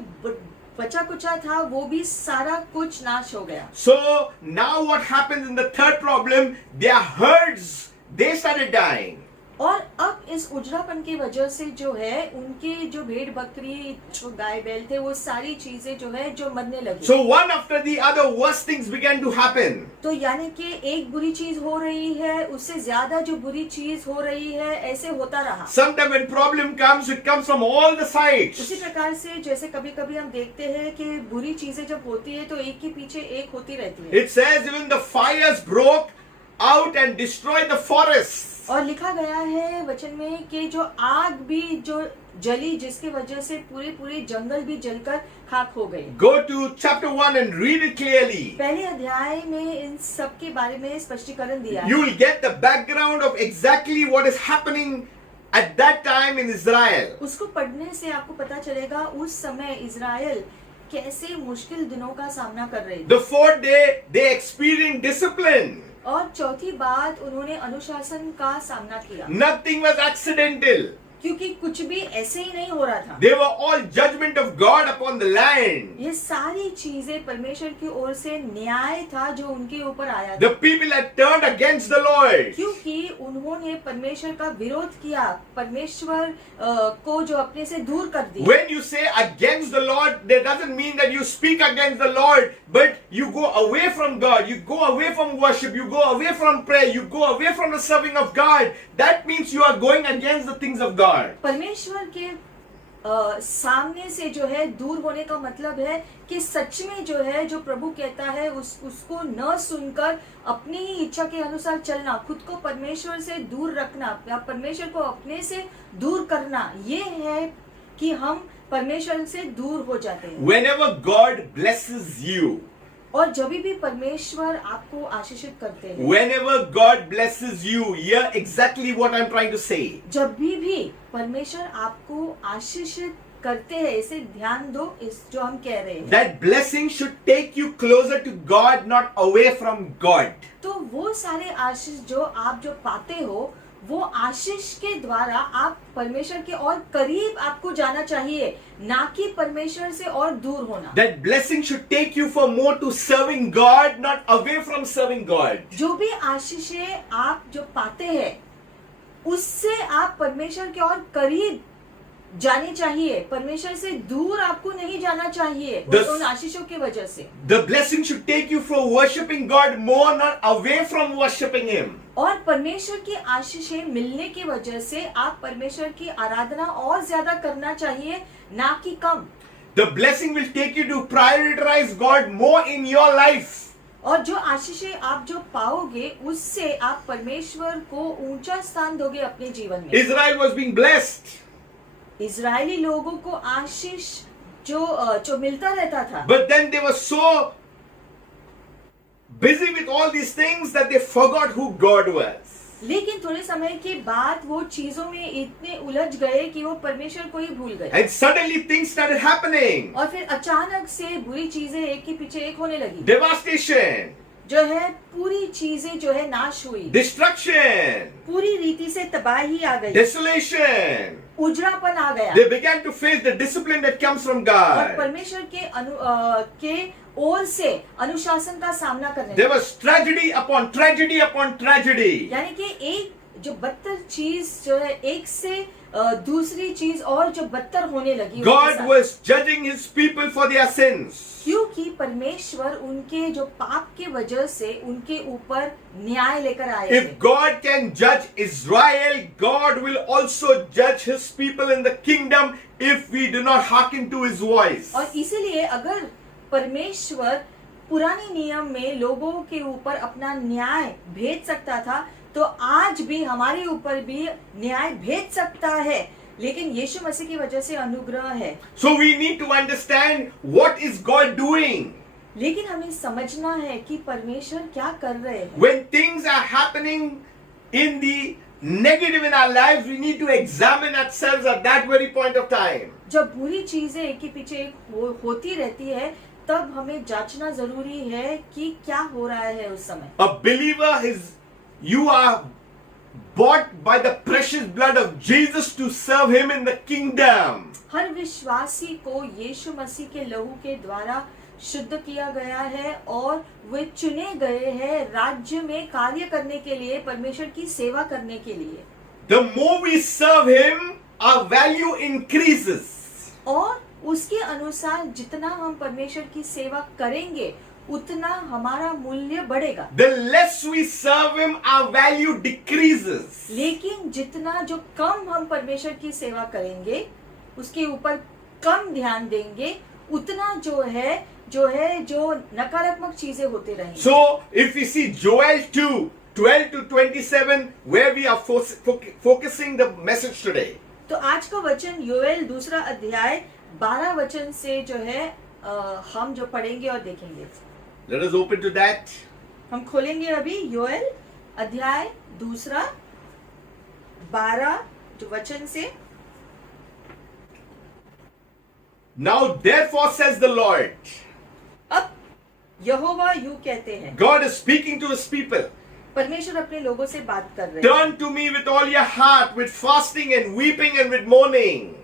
बचा कुचा था वो भी सारा कुछ नाश हो गया। So now what happens in the third problem? Their herds, they started dying. और अब इस उजड़ापन की वजह से जो है उनके जो भेड़ बकरी, जो गाय बैल थे, वो सारी चीजें जो है जो मरने लगी। So one after the other, worse things began to happen. तो यानी कि एक बुरी चीज हो रही है, उससे ज्यादा जो बुरी चीज हो रही है, ऐसे होता रहा। Sometimes when problem comes, it comes from all the sides. उसी प्रकार से जैसे कभी कभी हम देखते हैं कि बुरी चीजें जब होती है तो एक के पीछे एक होती रहती है। It says even the fires broke out and destroyed the forests. और लिखा गया है वचन में कि जो आग भी जो जली, जिसकी वजह से पूरे जंगल भी जलकर खाक हो गए। Go to chapter 1 and read it clearly. पहले अध्याय में इन सब के बारे में स्पष्टीकरण दिया है। You will get the background of exactly what is happening at that time in Israel. उसको पढ़ने से आपको पता चलेगा उस समय इजराइल कैसे मुश्किल दिनों का सामना कर रहे थे। The fourth day, they experienced discipline. और चौथी बात, उन्होंने अनुशासन का सामना किया, Nothing was accidental. क्योंकि कुछ भी ऐसे ही नहीं हो रहा था। They were all judgment of God upon the land. ये सारी चीजें परमेश्वर की ओर से न्याय था जो उनके ऊपर आया था, The people had turned against the Lord. क्योंकि उन्होंने परमेश्वर का विरोध किया, परमेश्वर को जो अपने से दूर कर दिया। When you say against the Lord, that doesn't mean that you speak against the Lord, but you go away from God, you go away from worship, you go away from prayer, you go away from the serving of God. That means you are going against the things of God. परमेश्वर के सामने से जो है दूर होने का मतलब है कि सच में जो है जो प्रभु कहता है उसको न सुनकर अपनी ही इच्छा के अनुसार चलना, खुद को परमेश्वर से दूर रखना या परमेश्वर को अपने से दूर करना, ये है कि हम परमेश्वर से दूर हो जाते हैं। Whenever God blesses you, और जब भी परमेश्वर आपको आशीषित करते हैं, whenever God blesses you, hear exactly what I'm trying to say. जब भी परमेश्वर आपको आशीषित करते हैं, इसे ध्यान दो, इस जो हम कह रहे हैं, That blessing should take you closer to God, not away from God. तो वो सारे आशीष जो आप जो पाते हो, वो आशीष के द्वारा आप परमेश्वर के और करीब आपको जाना चाहिए, ना कि परमेश्वर से और दूर होना। That blessing should take you for more to serving God, not away from serving God. जो भी आशीषें आप जो पाते हैं, उससे आप परमेश्वर के और करीब जानी चाहिए, परमेश्वर से दूर आपको नहीं जाना चाहिए उन आशीषों की वजह से। The blessing should take you for worshiping God more, not away from worshiping Him. और परमेश्वर की आशीषें मिलने की वजह से आप परमेश्वर की आराधना और ज्यादा करना चाहिए, ना कि कम। The blessing will take you to prioritize God more in your life. और जो आशीषें आप जो पाओगे, उससे आप परमेश्वर को ऊंचा स्थान दोगे अपने जीवन में। Israel was being blessed, Israeli लोगों को आशीष जो मिलता रहता था, but then they were so busy with all these things that they forgot who God was. लेकिन थोड़े समय के बाद वो चीजों में इतने उलझ गए कि वो परमेश्वर को ही भूल गए। And suddenly things started happening. और फिर अचानक से बुरी चीजें एक के पीछे एक होने लगी। Devastation, जो है पूरी चीजें जो है नाश हुई, destruction, पूरी रीति से तबाही आ गई, desolation. उजड़ापन आ गया। They began to face the discipline that comes from और God. परमेश्वर के ओर से अनुशासन का सामना करने There लगे। was tragedy upon tragedy upon tragedy. यानी कि एक जो बदतर चीज जो है एक से दूसरी चीज और जो बदतर होने लगी उनके God साथ। was judging his people for their sins. क्योंकि परमेश्वर उनके जो पाप के वजह से उनके ऊपर न्याय लेकर आए थे। If God can judge Israel, God will also judge his people in the kingdom if we do not hearken to his voice. और इसीलिए अगर परमेश्वर पुराने नियम में लोगों के ऊपर अपना न्याय भेज सकता था तो आज भी हमारे ऊपर भी न्याय भेज सकता है, लेकिन यीशु मसीह की वजह से अनुग्रह है। So we need to understand what is God doing. लेकिन हमें समझना है कि परमेश्वर क्या कर रहे हैं। When things are happening in the negative in our lives, we need to examine ourselves at that very point of time. जब बुरी चीजें एक के पीछे एक होती रहती है तब हमें जांचना जरूरी है कि क्या हो रहा है उस समय। A believer you are bought by the precious blood of Jesus to serve him in the kingdom. हर विश्वासी को यीशु मसीह के लहू के द्वारा शुद्ध किया गया है और वे चुने गए हैं राज्य में कार्य करने के लिए, परमेश्वर की सेवा करने के लिए। The more we serve him, our value increases. और उसके अनुसार जितना हम परमेश्वर की सेवा करेंगे उतना हमारा मूल्य बढ़ेगा। The less we serve him, our value decreases. लेकिन जितना जो कम हम परमेश्वर की सेवा करेंगे, उसके ऊपर कम ध्यान देंगे, उतना जो नकारात्मक चीजें होते रहेंगी। So, if we see Joel 2:12 to 27, where we are focusing the message today. तो आज का वचन योएल 2 अध्याय 12 वचन से जो है हम जो पढ़ेंगे और देखेंगे। Let us open to that. हम खोलेंगे अभी योएल अध्याय 2 12 जो वचन से। Now therefore says the Lord. अब यहोवा यूं कहते हैं, God is speaking to his people. परमेश्वर अपने लोगों से बात कर रहे हैं। Turn to me with all your heart, with fasting and weeping and with mourning.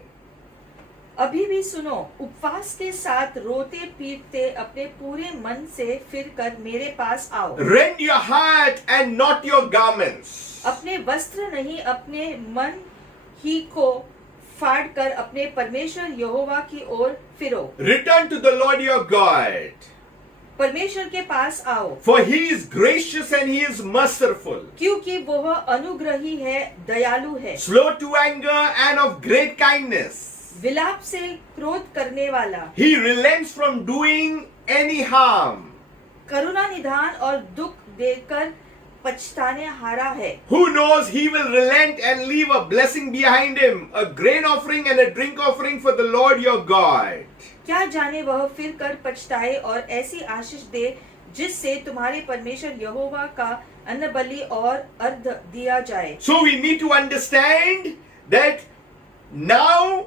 अभी भी सुनो, उपवास के साथ रोते पीटते अपने पूरे मन से फिर कर मेरे पास आओ। Rend your heart and not your garments. अपने वस्त्र नहीं अपने मन ही को फाड़ कर अपने परमेश्वर यहोवा की ओर फिरो। Return to the Lord your God. परमेश्वर के पास आओ, For he is gracious and he is merciful. क्योंकि वह अनुग्रही है, दयालु है, Slow to anger and of great kindness. विलाप से क्रोध करने वाला, He relents from doing any harm. करुणा निधान और दुख देकर पछताने हारा है। Who knows he will relent and leave a blessing behind him, a grain offering and a drink offering for the Lord your God. क्या जाने वह फिर कर पछताए और ऐसी आशीष दे जिससे तुम्हारे परमेश्वर यहोवा का अन्न बलि और अर्ध दिया जाए। So we need to understand that now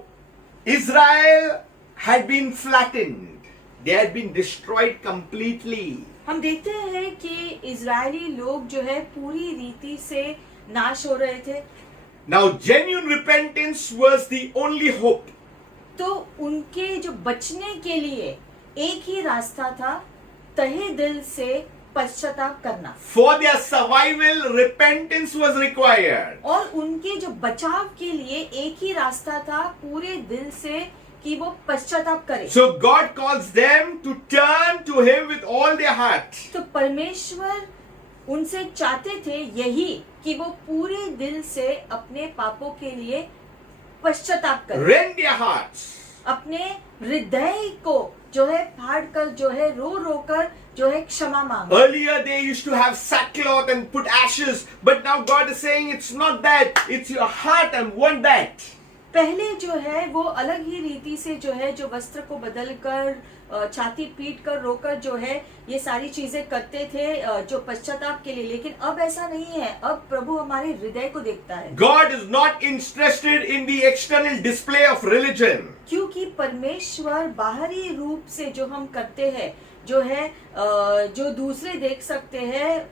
Israel had been flattened. They had been destroyed completely. हम देखते हैं कि इजरायली लोग जो है पूरी रीति से नाश हो रहे थे। Now genuine repentance was the only hope. तो उनके जो बचने के लिए एक ही रास्ता था, तहे दिल से पश्चाताप करना। For their survival, repentance was required. और उनके जो बचाव के लिए एक ही रास्ता था, पूरे दिल से कि वो पश्चाताप करें। So God calls them to turn to him with all their heart. तो परमेश्वर उनसे चाहते थे यही कि वो पूरे दिल से अपने पापों के लिए पश्चाताप करें। Rend their hearts. अपने हृदय को जो है फाड़ कर जो है रो रो कर जो है क्षमा मांगे। Earlier they used to have sackcloth and put ashes, but now God is saying it's not that, it's your heart and want that. पहले जो है वो अलग ही रीति से जो है जो वस्त्र को बदल कर छाती पीट कर रोकर जो है ये सारी चीजें करते थे जो पश्चाताप के लिए, लेकिन अब ऐसा नहीं है। अब प्रभु हमारे हृदय को देखता है। God is not interested in the external display of religion. क्योंकि परमेश्वर बाहरी रूप से जो हम करते हैं, जो है जो दूसरे देख सकते हैं,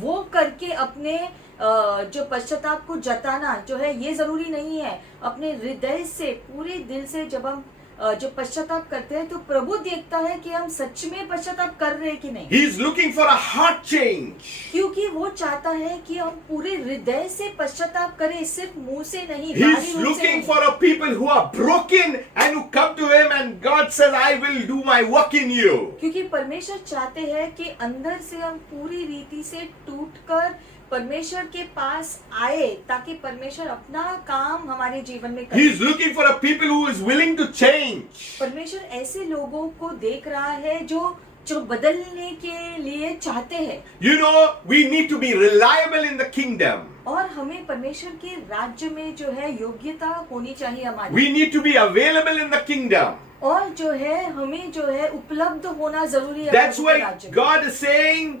वो करके अपने जो पश्चाताप को जताना जो है ये जरूरी नहीं है। अपने हृदय से पूरे दिल से जब हम जो पश्चाताप करते हैं तो प्रभु देखता है कि हम सच में पश्चाताप कर रहे हैं कि नहीं। He is looking for a heart change. क्योंकि वो चाहता है कि हम पूरे हृदय से पश्चाताप करें, सिर्फ मुंह से नहीं, He बाहरी is रूप से looking नहीं। for a people who are broken and who come to him and God says, I will do my work in you. क्योंकि परमेश्वर चाहते हैं कि अंदर से हम पूरी रीति से टूटकर परमेश्वर के पास आए, ताकि परमेश्वर अपना काम हमारे जीवन में He करे। is looking for a people who is willing to change. परमेश्वर ऐसे लोगों को देख रहा है जो बदलने के लिए चाहते हैं। You know, we need to be reliable in the kingdom. और हमें परमेश्वर के राज्य में जो है योग्यता होनी चाहिए हमारी। We need to be available in the kingdom. और जो है हमें जो है उपलब्ध होना जरूरी है That's प्रभु के why राज्य में। God is saying,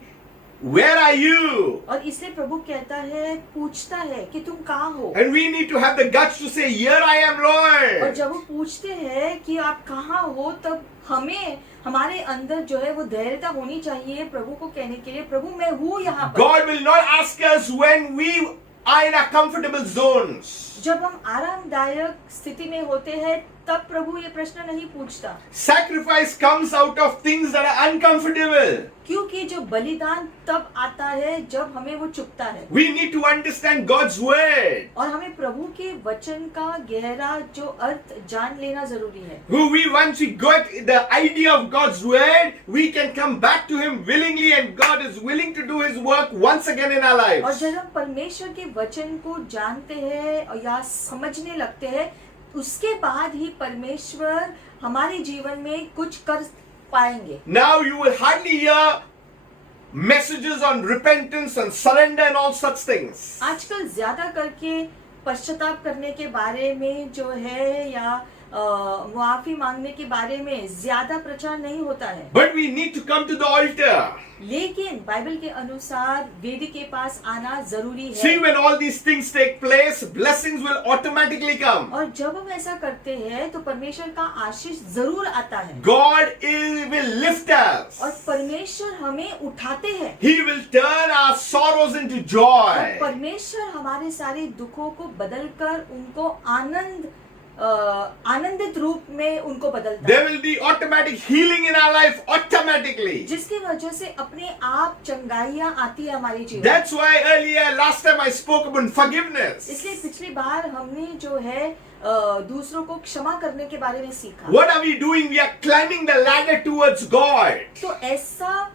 where are you? और इसलिए प्रभु कहता है, पूछता है कि तुम कहाँ हो। And we need to have the guts to say, here I am, और Lord. जब वो पूछते हैं कि आप कहाँ हो, तब हमें हमारे अंदर जो है वो धैर्यता होनी चाहिए प्रभु को कहने के लिए, प्रभु मैं हूँ यहाँ पर। God will not ask us when we are in our comfortable zones. जब हम आरामदायक स्थिति में होते हैं तब प्रभु ये प्रश्न नहीं पूछता। Sacrifice comes out of things that are uncomfortable. क्योंकि जो बलिदान तब आता है जब हमें वो चुभता है। We need to understand God's word. और हमें प्रभु के वचन का गहरा जो अर्थ जान लेना जरूरी है। Once we got the idea of God's word, we can come back to Him willingly, and God is willing to do His work once again in our और lives. जब हम परमेश्वर के वचन को जानते हैं और या समझने लगते हैं, उसके बाद ही परमेश्वर हमारे जीवन में कुछ कर पाएंगे। Now you will hardly hear messages on repentance and surrender and all such things. आजकल ज्यादा करके पश्चाताप करने के बारे में जो है या मुआफी मांगने के बारे में ज्यादा प्रचार नहीं होता है। But we need to come to the altar. लेकिन बाइबल के अनुसार वेदी के पास आना जरूरी है। See, when all these things take place, blessings will automatically come. और जब हम ऐसा करते हैं तो परमेश्वर का आशीष जरूर आता है। Will lift us. और परमेश्वर हमें उठाते हैं। He will turn our sorrows into और joy. परमेश्वर हमारे सारे दुखों को बदलकर उनको आनंदित रूप में उनको बदलता There है, will be automatic healing in our life automatically. जिसकी वजह से अपने आप चंगाइयाँ आती है हमारी जीवन। That's why last time I spoke about forgiveness. इसलिए पिछली बार हमने जो है दूसरों को क्षमा करने के बारे में सीखा। What are we doing? We are climbing the ladder towards God. तो ऐसा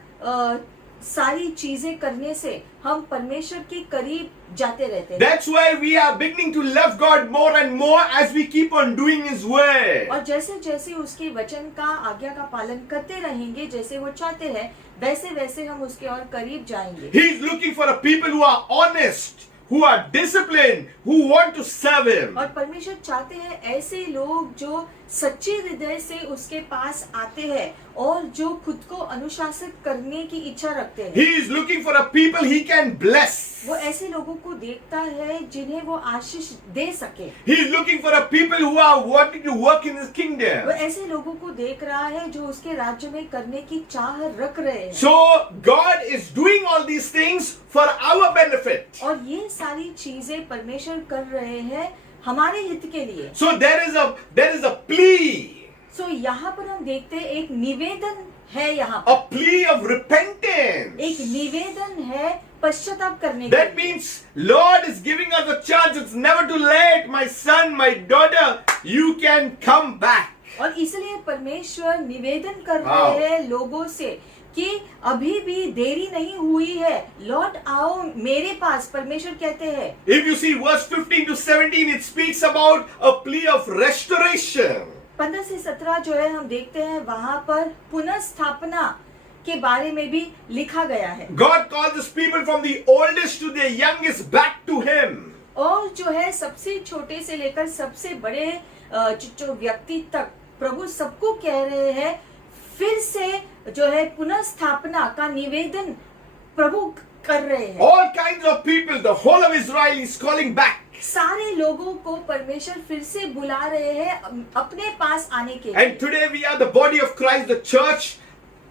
सारी चीजें करने से हम परमेश्वर के करीब जाते रहते हैं। That's why we are beginning to love God more and more as we keep on doing His word. और जैसे जैसे उसके वचन का आज्ञा का पालन करते रहेंगे, जैसे वो चाहते हैं, वैसे वैसे हम उसके और करीब जाएंगे। He is looking for a people who are honest, who are disciplined, who want to serve Him. और परमेश्वर चाहते हैं ऐसे लोग जो सच्चे हृदय से उसके पास आते हैं और जो खुद को अनुशासित करने की इच्छा रखते He हैं। is looking for a people He can bless. वो ऐसे लोगों को देखता है जिन्हें वो आशीष दे सके। He is looking for a people who are wanting to work in His वो kingdom. ऐसे लोगों को देख रहा है जो उसके राज्य में करने की चाह रख रहे हैं। So God is doing all these things for our benefit. और ये सारी चीजें परमेश्वर कर रहे हैं हमारे हित के लिए। So there is a plea, सो यहाँ पर हम देखते हैं एक निवेदन है, यहाँ पर a plea of repentance. एक निवेदन है पश्चाताप करने That के लिए। means Lord is giving us a chance. It's never too late. My son, my daughter, you can come back. और इसलिए परमेश्वर निवेदन कर Wow. रहे हैं लोगों से कि अभी भी देरी नहीं हुई है, लौट आओ मेरे पास। परमेश्वर कहते हैं, If you see verse 15 to 17, it speaks about a plea of restoration. 15 से 17 जो है हम देखते हैं वहां पर पुनर्स्थापना के बारे में भी लिखा गया है। God calls His people from the oldest to the youngest back to Him. और जो है सबसे छोटे से लेकर सबसे बड़े जो व्यक्ति तक प्रभु सबको कह रहे हैं फिर से जो है पुनर्स्थापना का निवेदन प्रभु कर रहे हैं। All kinds of people, the whole of Israel is calling back. सारे लोगों को परमेश्वर फिर से बुला रहे हैं अपने पास आने के लिए। And today we are the body of Christ, the church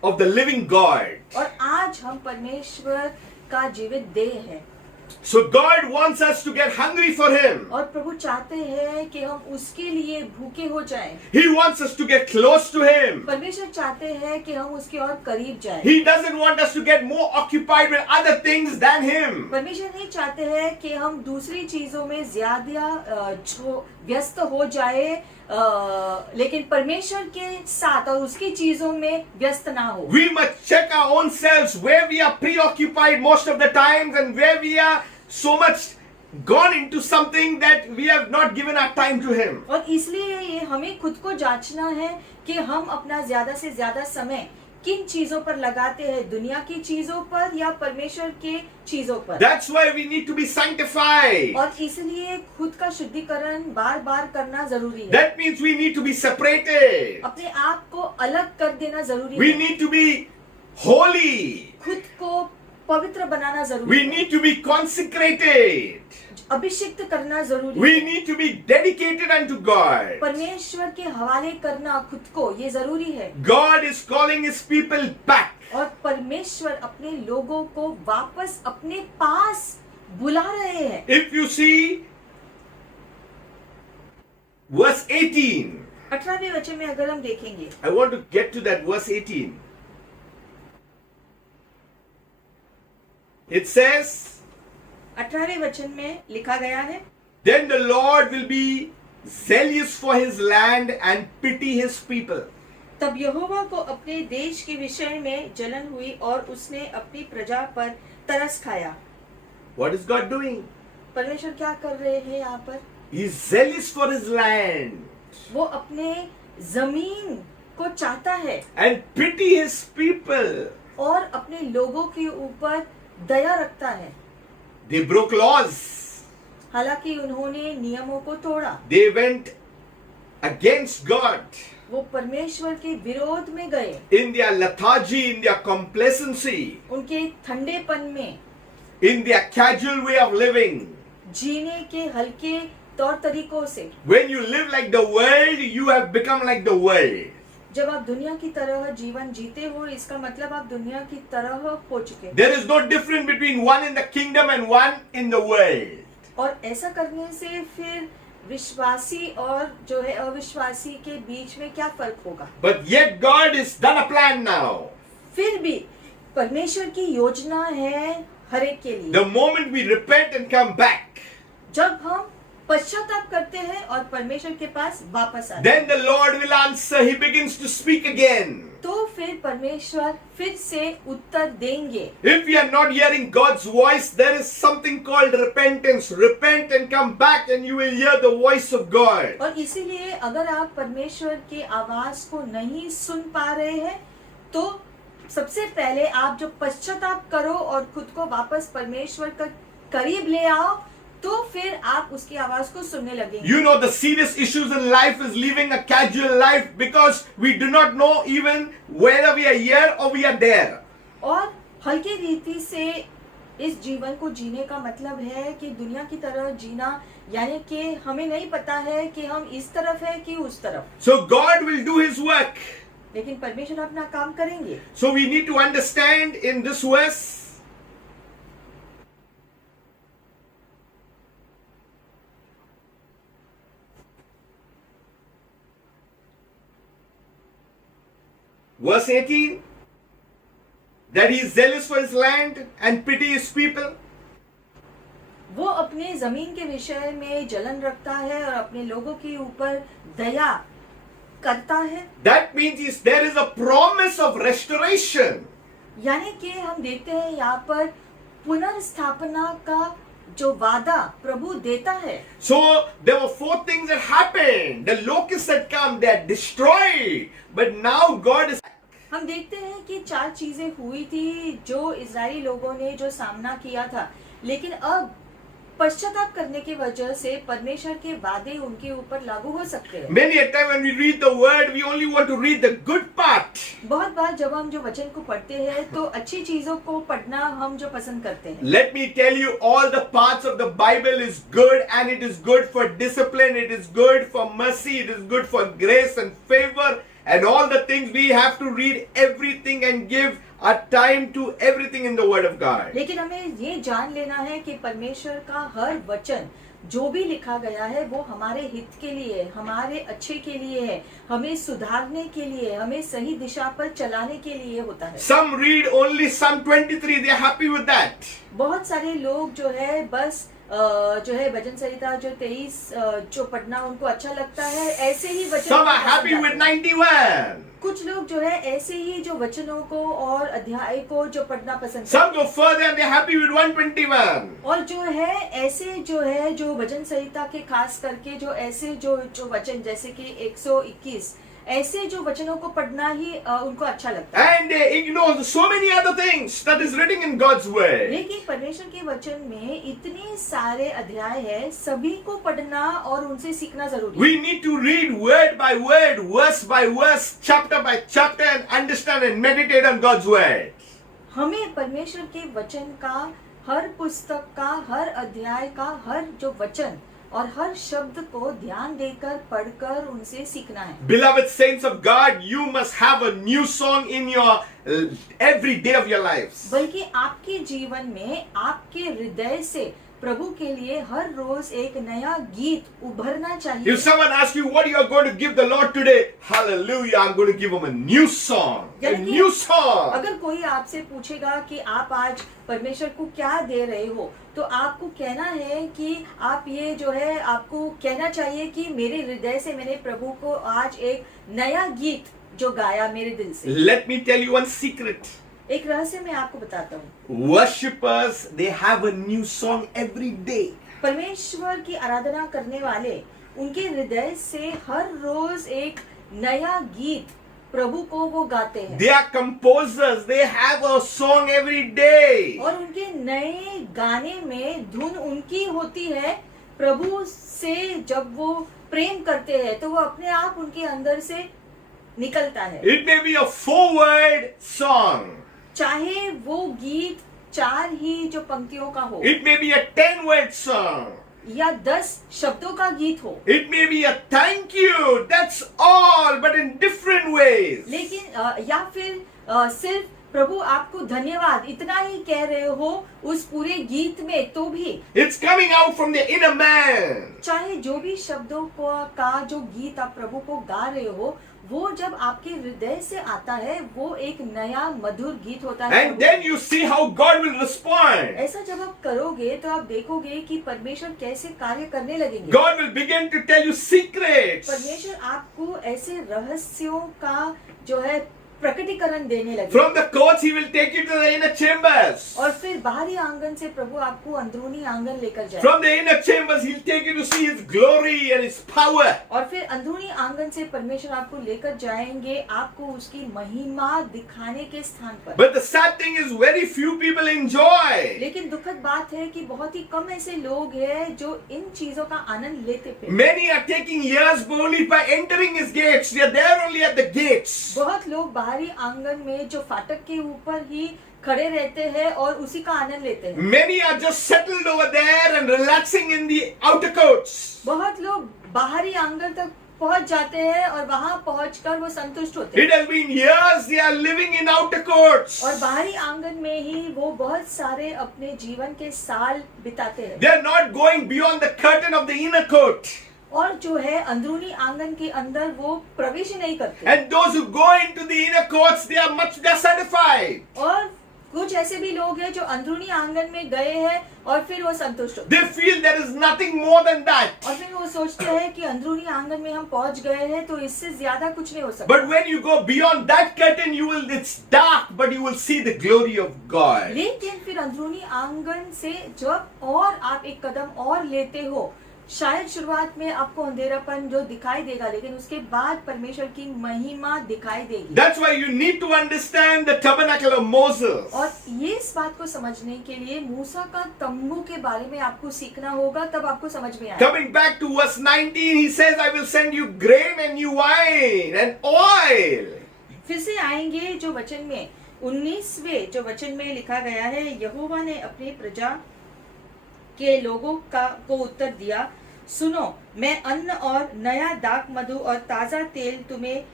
of the living God. और आज हम परमेश्वर का जीवित देह है। So God wants us to get hungry for Him. और प्रभु चाहते हैं कि हम उसके लिए भूखे हो जाएं। He wants us to get close to Him. परमेश्वर चाहते हैं कि हम उसके और करीब जाएं। He doesn't want us to get more occupied with other things than Him. परमेश्वर नहीं चाहते हैं कि हम दूसरी चीजों में ज्यादा व्यस्त हो जाए, लेकिन परमेश्वर के साथ और उसकी चीजों में व्यस्त ना हो। We must check our own selves where we are preoccupied most of the times and where we are so much gone into something that we have not given our time to Him. और इसलिए ये हमें खुद को जांचना है कि हम अपना ज्यादा से ज्यादा समय किन चीजों पर लगाते हैं, दुनिया की चीजों पर या परमेश्वर के चीजों पर। That's why we need to be sanctified. और इसलिए खुद का शुद्धिकरण बार बार करना जरूरी है। That means we need to be separated. अपने आप को अलग कर देना जरूरी We है। need to be holy. खुद को पवित्र बनाना जरूरी We है। need to be consecrated. अभिषिक्त करना जरूरी We है। need to be dedicated unto God. परमेश्वर के हवाले करना खुद को ये जरूरी है। God is calling His people back. और परमेश्वर अपने लोगों को वापस अपने पास बुला रहे हैं। If you see verse 18, 18वें वचन में अगर हम देखेंगे, I want to get to that verse 18. It says, 18वें वचन में लिखा गया है, Then the Lord will be zealous for His land and pity His people. तब यहोवा को अपने देश के विषय में जलन हुई और उसने अपनी प्रजा पर तरस खाया। What is God doing? परमेश्वर क्या कर रहे हैं यहाँ पर? He is zealous for His land वो अपने जमीन को चाहता है and pity His people. और अपने लोगों के ऊपर दया रखता है। They broke laws. हालांकि उन्होंने नियमों को तोड़ा, They went against God वो परमेश्वर के विरोध में गए, in their lethargy, in their complacency, उनके ठंडेपन में, in their casual way of living. जीने के हल्के तौर तरीकों से। When you live like the world, you have become like the world. जब आप दुनिया की तरह जीवन जीते हो, इसका मतलब आप दुनिया की तरह हो चुके। There is no difference between one in the kingdom and one in the world. और ऐसा करने से फिर विश्वासी और जो है अविश्वासी के बीच में क्या फर्क होगा? But yet God has done a plan now. फिर भी परमेश्वर की योजना है हर एक के लिए। The moment we repent and come back, जब हम पश्चाताप करते हैं और परमेश्वर के पास वापस आते then the Lord will answer. He begins to speak again. तो फिर परमेश्वर फिर से उत्तर देंगे। If we are not hearing God's voice, there is something called repentance. Repent and come back and you will hear the voice of God. और इसीलिए अगर आप परमेश्वर की आवाज को नहीं सुन पा रहे हैं, तो सबसे पहले आप जो पश्चाताप करो और खुद को वापस परमेश्वर के करीब ले आओ, तो फिर आप उसकी आवाज को सुनने लगेंगे। You know the serious issues in life is living a casual life because we do not know even whether we are here or we are there. और हल्की रीति से इस जीवन को जीने का मतलब है कि दुनिया की तरह जीना, यानी कि हमें नहीं पता है कि हम इस तरफ है कि उस तरफ। So God will do His work. लेकिन परमेश्वर अपना काम करेंगे। So we need to understand in this verse, verse 18, that He is zealous for His land and pity His people. वो अपने जमीन के विषय में जलन रखता है और अपने लोगों के ऊपर दया करता है। That means there is a promise of restoration. यानी कि हम देखते हैं यहाँ पर पुनर्स्थापना का जो वादा प्रभु देता है। So there were 4 things that happened. The locusts had come, they had destroyed, but now God is. हम देखते हैं कि 4 चीजें हुई थी जो इजरायली लोगों ने जो सामना किया था, लेकिन अब पश्चाताप करने की वजह से परमेश्वर के वादे उनके ऊपर लागू हो सकते हैं। Many a time when we read the word, we only want to read the good part. बहुत बार जब हम जो वचन को पढ़ते हैं तो अच्छी चीजों को पढ़ना हम जो पसंद करते हैं। Let me tell you, all the parts of the Bible is good, and it is good for discipline, it is good for mercy, it is good for grace and favor, and all the things. We have to read everything and give our time to everything in the Word of God. लेकिन हमें ये जान लेना है कि परमेश्वर का हर वचन जो भी लिखा गया है वो हमारे हित के लिए, हमारे अच्छे के लिए है, हमें सुधारने के लिए, हमें सही दिशा पर चलाने के लिए होता है। Some read only Psalm 23, they are happy with that. बहुत सारे लोग जो है बस जो है भजन संहिता जो 23 जो पढ़ना उनको अच्छा लगता है, ऐसे ही वचन Some are happy with 91. कुछ लोग जो है ऐसे ही जो वचनों को और अध्याय को जो पढ़ना पसंद करते Some go further and they're happy with 121. और जो है ऐसे जो है जो भजन संहिता के खास करके जो ऐसे जो वचन जैसे कि 121 ऐसे जो वचनों को पढ़ना ही उनको अच्छा लगता है। And they ignore so many other things that is written in God's word. लेकिन परमेश्वर के वचन में इतने सारे अध्याय है, सभी को पढ़ना और उनसे सीखना जरूरी है। We need to read word by word, verse by verse, chapter by chapter, and understand and meditate on God's word. हमें परमेश्वर के वचन का हर पुस्तक का हर अध्याय का हर जो वचन और हर शब्द को ध्यान देकर पढ़कर उनसे सीखना है। Beloved saints of God, you must have a new song in your every day of your lives. बल्कि आपके जीवन में आपके हृदय से प्रभु के लिए हर रोज एक नया गीत उभरना चाहिए। If someone asks you what you are going to give the Lord today, hallelujah, I'm going to give him a new song. A new song. अगर कोई आपसे पूछेगा कि आप आज परमेश्वर को क्या दे रहे हो, तो आपको कहना है कि आप ये जो है आपको कहना चाहिए कि मेरे हृदय से मैंने प्रभु को आज एक नया गीत जो गाया मेरे दिल से। Let me tell you one secret. एक रहस्य मैं आपको बताता हूँ। Worshippers, they have a new song every day. परमेश्वर की आराधना करने वाले उनके हृदय से हर रोज एक नया गीत प्रभु को वो गाते हैं। They are composers, they have a song every day. और उनके नए गाने में धुन उनकी होती है। प्रभु से जब वो प्रेम करते हैं तो वो अपने आप उनके अंदर से निकलता है। It may be a 4-word song. चाहे वो गीत 4 ही जो पंक्तियों का हो, It may be a 10-word song. या 10 शब्दों का गीत हो, It may be a thank you. That's all, but in different ways. लेकिन या फिर सिर्फ प्रभु आपको धन्यवाद इतना ही कह रहे हो उस पूरे गीत में, तो भी It's coming out from the inner man. चाहे जो भी शब्दों का जो गीत आप प्रभु को गा रहे हो, वो जब आपके हृदय से आता है वो एक नया मधुर गीत होता है। And then you see how God will respond. ऐसा जब आप करोगे तो आप देखोगे कि परमेश्वर कैसे कार्य करने लगेंगे। God will begin to tell you secrets. परमेश्वर आपको ऐसे रहस्यों का जो है प्रकटीकरण देने लगे। From the courts, He will take you to the inner chambers. और फिर बाहरी आंगन से प्रभु आपको अंदरूनी आंगन लेकर जाए। From the inner chambers, He'll take you to see His glory and His power. और फिर अंदरूनी आंगन से परमेश्वर आपको लेकर जाएंगे, आपको उसकी महिमा दिखाने के स्थान पर। But the sad thing is, very few people enjoy. लेकिन दुखद बात है कि बहुत ही कम ऐसे लोग हैं जो इन चीजों का आनंद लेते थे। Many are taking years only by entering His gates. They are there only at the gates. बहुत लोग बाहरी आंगन में जो फाटक के ऊपर ही खड़े रहते हैं और उसी का आनंद लेते हैं। Many are just settled over there and relaxing in the outer courts. बहुत लोग बाहरी आंगन तक पहुंच जाते हैं और वहां पहुंचकर वो संतुष्ट होते हैं। It has been years they are living in outer courts. और बाहरी आंगन में ही वो बहुत सारे अपने जीवन के साल बिताते हैं। They are not going beyond the curtain of the inner court. और जो है अंदरूनी आंगन के अंदर वो प्रवेश ही नहीं करते। And those who go into the inner courts, they are satisfied. और कुछ ऐसे भी लोग हैं जो अंदरूनी आंगन में गए हैं और फिर वो संतुष्ट होते They feel there is nothing more than that. और फिर वो सोचते हैं कि अंदरूनी आंगन में हम पहुंच गए हैं तो इससे ज्यादा कुछ नहीं हो सकता। But when you go beyond that curtain, it's dark, but you will see the glory of God. लेकिन फिर अंदरूनी आंगन से जब और आप एक कदम और लेते हो, शायद शुरुआत में आपको अंधेरापन जो दिखाई देगा, लेकिन उसके बाद परमेश्वर की महिमा दिखाई देगी। That's why you need to understand the tabernacle of Moses. और ये इस बात को समझने के लिए मूसा का तंबू के बारे में आपको सीखना होगा, तब आपको समझ में आएगा। Coming back to verse 19, he says, I will send you grain and new wine and oil. फिर से आएंगे जो वचन में 19वें जो वचन में लिखा गया है, यहोवा ने अपनी प्रजा के लोगों को उत्तर दिया, सुनो, मैं अन्न और नया दाख मधु और ताजा तेल तुम्हें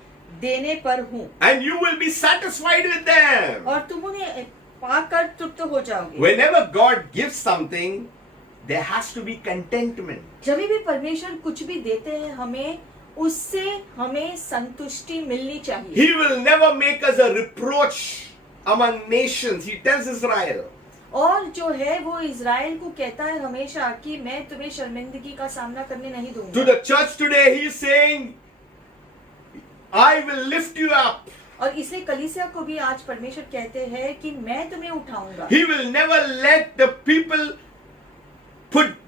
देने पर हूँ, And you will be satisfied with them. और तुम उन्हें पाकर तृप्त हो जाओगे। Whenever God gives something, there has to be contentment. जब भी परमेश्वर कुछ भी देते हैं हमें, उससे हमें संतुष्टि मिलनी चाहिए। He will never make us a reproach among nations. He tells Israel. और जो है वो इज़राइल को कहता है हमेशा कि मैं तुम्हें शर्मिंदगी का सामना करने नहीं To दूंगा। the church today, he is saying, I will lift you up. और इसलिए कलीसिया को भी आज परमेश्वर कहते हैं कि मैं तुम्हें उठाऊंगा। He will never let the people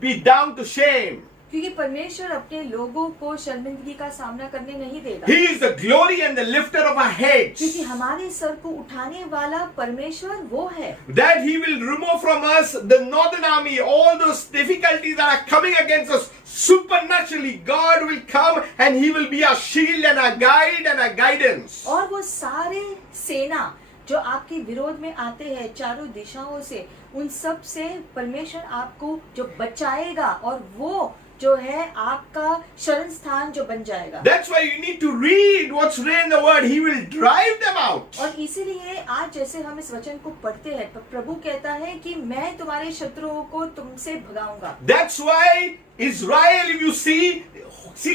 be down to shame. क्योंकि परमेश्वर अपने लोगों को शर्मिंदगी का सामना करने नहीं देगा। He is the glory and the lifter of our heads. क्योंकि हमारे सर को उठाने वाला परमेश्वर वो है। That he will remove from us the northern army, all those difficulties that are coming against us. Supernaturally, God will come and he will be our shield and our guide and our guidance. और वो सारे सेना जो आपके विरोध में आते हैं चारों दिशाओं से, उन सब से परमेश्वर आपको जो बचाएगा और वो जो है आपका शरण स्थान जो बन जाएगा। That's why you need to read what's written in the word. He will drive them out. और इसीलिए आज जैसे हम इस वचन को पढ़ते हैं, प्रभु कहता है कि मैं तुम्हारे शत्रुओं को तुमसे भगाऊंगा। That's why Israel, if you see,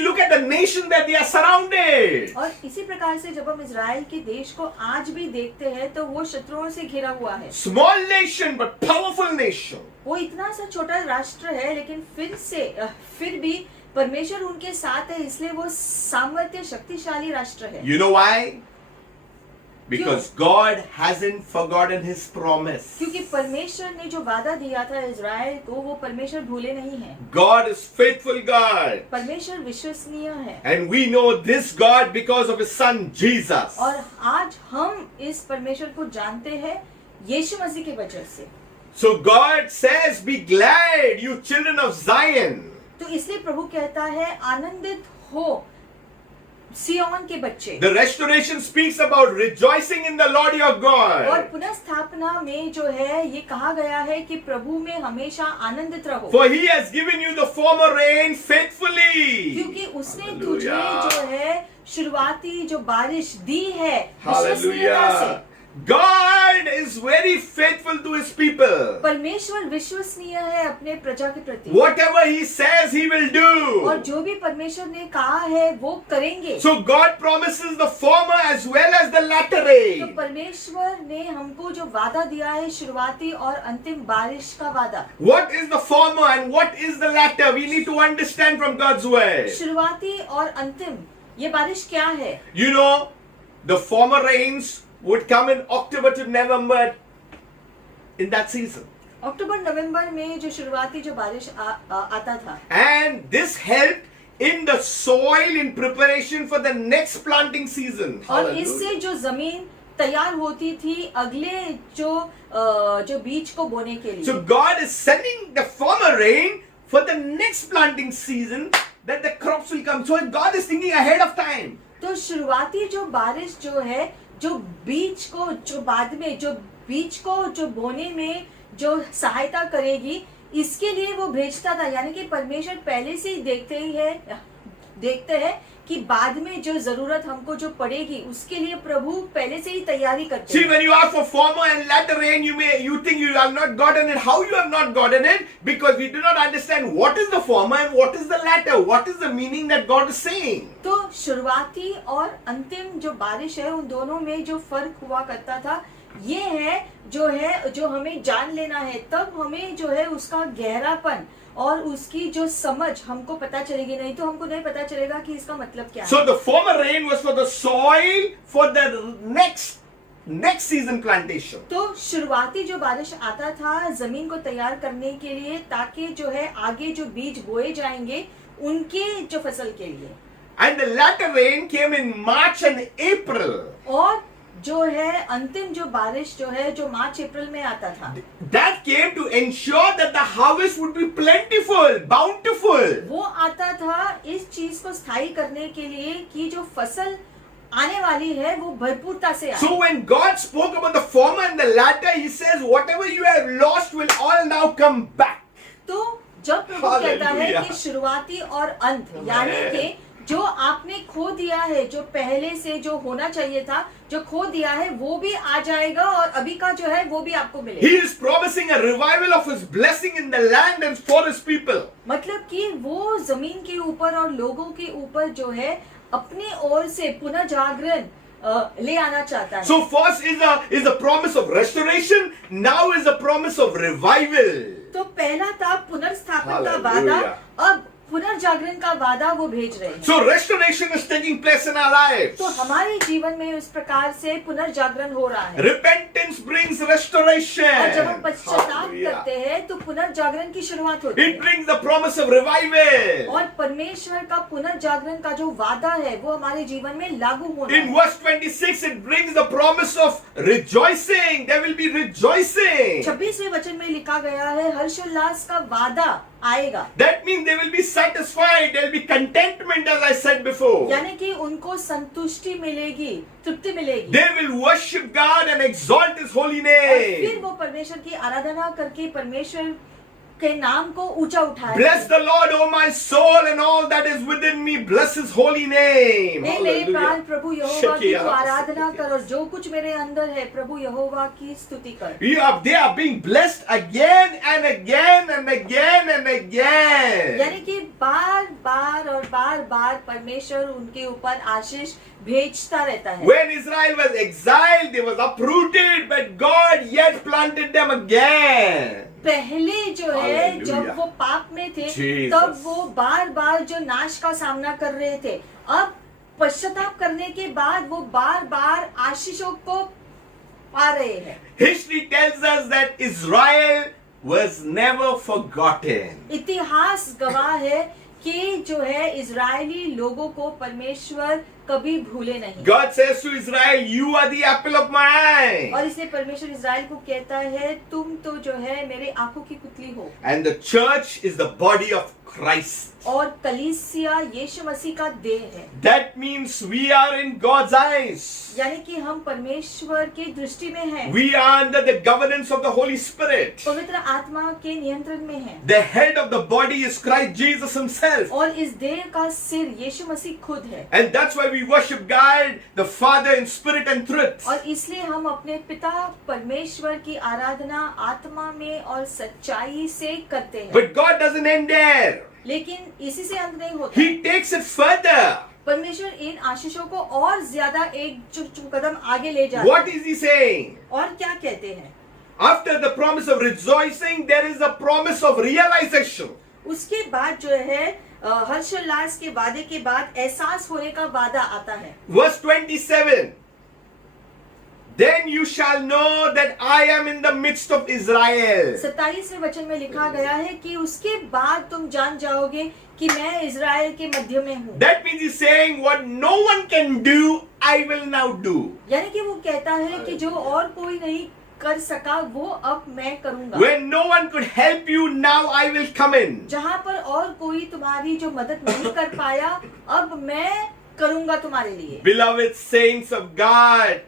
look at the nation that they are surrounded. और इसी प्रकार से जब हम इज़राइल के देश को आज भी देखते हैं तो वो शत्रुओं से घिरा हुआ है। Small nation but powerful nation. वो इतना सा छोटा राष्ट्र है, लेकिन फिर भी परमेश्वर उनके साथ है, इसलिए वो सामर्थ्य शक्तिशाली राष्ट्र है। You know why? Because God hasn't forgotten his promise. क्योंकि परमेश्वर ने जो वादा दिया था इज़राइल को, वो परमेश्वर भूले नहीं है। God is faithful God. परमेश्वर विश्वसनीय है। And we know this God because of his son Jesus. और आज हम इस परमेश्वर को जानते हैं यीशु मसीह के वजह से। So God says, be glad, you children of Zion. तो इसलिए प्रभु कहता है आनंदित हो सिय्योन के बच्चे। The restoration speaks about rejoicing in the Lord your और God. पुनर्स्थापना में जो है ये कहा गया है कि प्रभु में हमेशा आनंदित रहो। For he has given you the former rain faithfully. क्योंकि उसने Hallelujah. तुझे जो है शुरुआती जो बारिश दी है विश्वसनीयता Hallelujah. से। God is very faithful to his people. परमेश्वर विश्वसनीय है अपने प्रजा के प्रति। Whatever he says, he will और do. जो भी परमेश्वर ने कहा है वो करेंगे। So God promises the former as well as the latter तो rain. परमेश्वर ने हमको जो वादा दिया है शुरुआती और अंतिम बारिश का वादा। What is the former and what is the latter? We need to understand from God's word. शुरुआती और अंतिम ये बारिश क्या है? You know, the former rains would come in October to November in that season. अक्टूबर नवंबर में जो शुरुआती जो बारिश आता था, And this helped in the soil in preparation for the next planting season. और Hallelujah. इससे जो जमीन तैयार होती थी अगले जो बीज को बोने के लिए। So God is sending the former rain for the next planting season that the crops will come. So God is thinking ahead of time. तो शुरुआती जो बारिश जो है जो बीज को जो बाद में जो बीज को जो बोने में जो सहायता करेगी, इसके लिए वो भेजता था। यानी कि परमेश्वर पहले से ही देखते हैं कि बाद में जो जरूरत हमको जो पड़ेगी उसके लिए प्रभु पहले से ही तैयारी करते See, हैं। when you ask for former and latter rain, you think you have not gotten it. How you have not gotten it? Because we do not understand what is the former and what is the latter. What is the meaning that God is saying? तो शुरुआती और अंतिम जो बारिश है उन दोनों में जो फर्क हुआ करता था, ये है जो हमें जान लेना है, तब हमें जो है उसका गहरापन और उसकी जो समझ हमको पता चलेगी, नहीं तो हमको नहीं पता चलेगा कि इसका मतलब क्या है। So the former rain was for the soil for the next next season plantation. तो शुरुआती जो बारिश आता था जमीन को तैयार करने के लिए, ताकि जो है आगे जो बीज बोए जाएंगे उनके जो फसल के लिए। And the latter rain came in March and April. और जो है अंतिम जो बारिश जो है जो मार्च अप्रैल में आता था, That came to ensure that the harvest would be plentiful, bountiful. वो आता था इस चीज को स्थायी करने के लिए कि जो फसल आने वाली है वो भरपूरता से आए। So when God spoke about the former and the latter, He says, whatever you have lost will all now come back. तो जब प्रभु कहता है Hallelujah. कि शुरुआती और अंत, यानी कि जो आपने खो दिया है, जो पहले से जो होना चाहिए था, जो खो दिया है, वो भी आ जाएगा और अभी का जो है वो भी आपको He मिलेगा। is promising a revival of His blessing in the land and for His people. मतलब कि वो जमीन के ऊपर और लोगों के ऊपर जो है अपनी ओर से पुनः जागरण ले आना चाहता है। So first is a promise of restoration. Now is a promise of revival. तो पहला था पुनर्स्थापन का वादा, Hallelujah. अब पुनर्जागरण का वादा वो भेज रहे हैं। So restoration is taking place in our lives. तो हमारे जीवन में उस प्रकार से पुनर्जागरण हो रहा है। Repentance brings restoration. और जब हम पश्चाताप Hallelujah. करते हैं तो पुनर्जागरण की शुरुआत होती It है। brings the promise of revival. और परमेश्वर का पुनर्जागरण का जो वादा है वो हमारे जीवन में लागू होना In है। verse 26, it brings the promise of rejoicing. There will be rejoicing. 26वें वचन में लिखा गया है हर्षोल्लास का वादा आएगा। That means they will be satisfied. There will be contentment, as I said before. यानी कि उनको संतुष्टि मिलेगी, तृप्ति मिलेगी। They will worship God and exalt His holy और फिर name. वो परमेश्वर की आराधना करके परमेश्वर के नाम को ऊंचा उठाए। Bless the Lord, O my soul, and all that is within me. Bless His holy name. हे मेरे प्राण Hallelujah. प्रभु यहोवा की तू आराधना कर और जो कुछ मेरे अंदर है प्रभु यहोवा की स्तुति कर। They are being blessed again and again and again and again. यानी कि बार बार और बार बार परमेश्वर उनके ऊपर आशीष भेजता रहता है। When Israel was exiled, they was uprooted, but God yet planted them again. पहले जो है Hallelujah. जब वो पाप में थे Jesus. तब वो बार बार जो नाश का सामना कर रहे थे, अब पश्चाताप करने के बाद वो बार बार आशीषों को पा रहे हैं। History tells us that Israel was never forgotten. इतिहास गवाह है कि जो है इजरायली लोगों को परमेश्वर कभी भूले नहीं। God says to Israel, you are the apple of my eye. और इसलिए परमेश्वर इजराइल को कहता है तुम तो जो है मेरे आंखों की पुतली हो। And the church is the body of Christ. और कलीसिया यीशु मसीह का देह है। That means we are in God's eyes. यानी कि हम परमेश्वर की दृष्टि में हैं। We are under the governance of the Holy Spirit. पवित्र आत्मा के नियंत्रण में हैं। The head of the body is Christ Jesus Himself. और इस देह का सिर यीशु मसीह खुद है। And that's why we worship God, the Father, in spirit and truth. और इसलिए हम अपने पिता परमेश्वर की आराधना आत्मा में और सच्चाई से करते हैं। But God doesn't end there. लेकिन इसी से अंत नहीं होता। He takes it further. परमेश्वर इन आशीषों को और ज्यादा एक कदम आगे ले जाता What है। is He saying? और क्या कहते हैं? After the promise of rejoicing, there is a promise of realization. उसके बाद जो है हर्षोल्लास के वादे के बाद एहसास होने का वादा आता है। Verse 27. Then you shall know that I am in the midst of Israel. 27वें वचन में लिखा गया है कि उसके बाद तुम जान जाओगे कि मैं इजराइल के मध्य में हूँ। That means He's saying what no one can do, I will now do. यानी कि वो कहता है कि जो और कोई नहीं कर सका वो अब मैं करूंगा। When no one could help you, now I will come in. जहाँ पर और कोई तुम्हारी जो मदद नहीं कर पाया, अब मैं करूंगा तुम्हारे लिए। Beloved saints of God,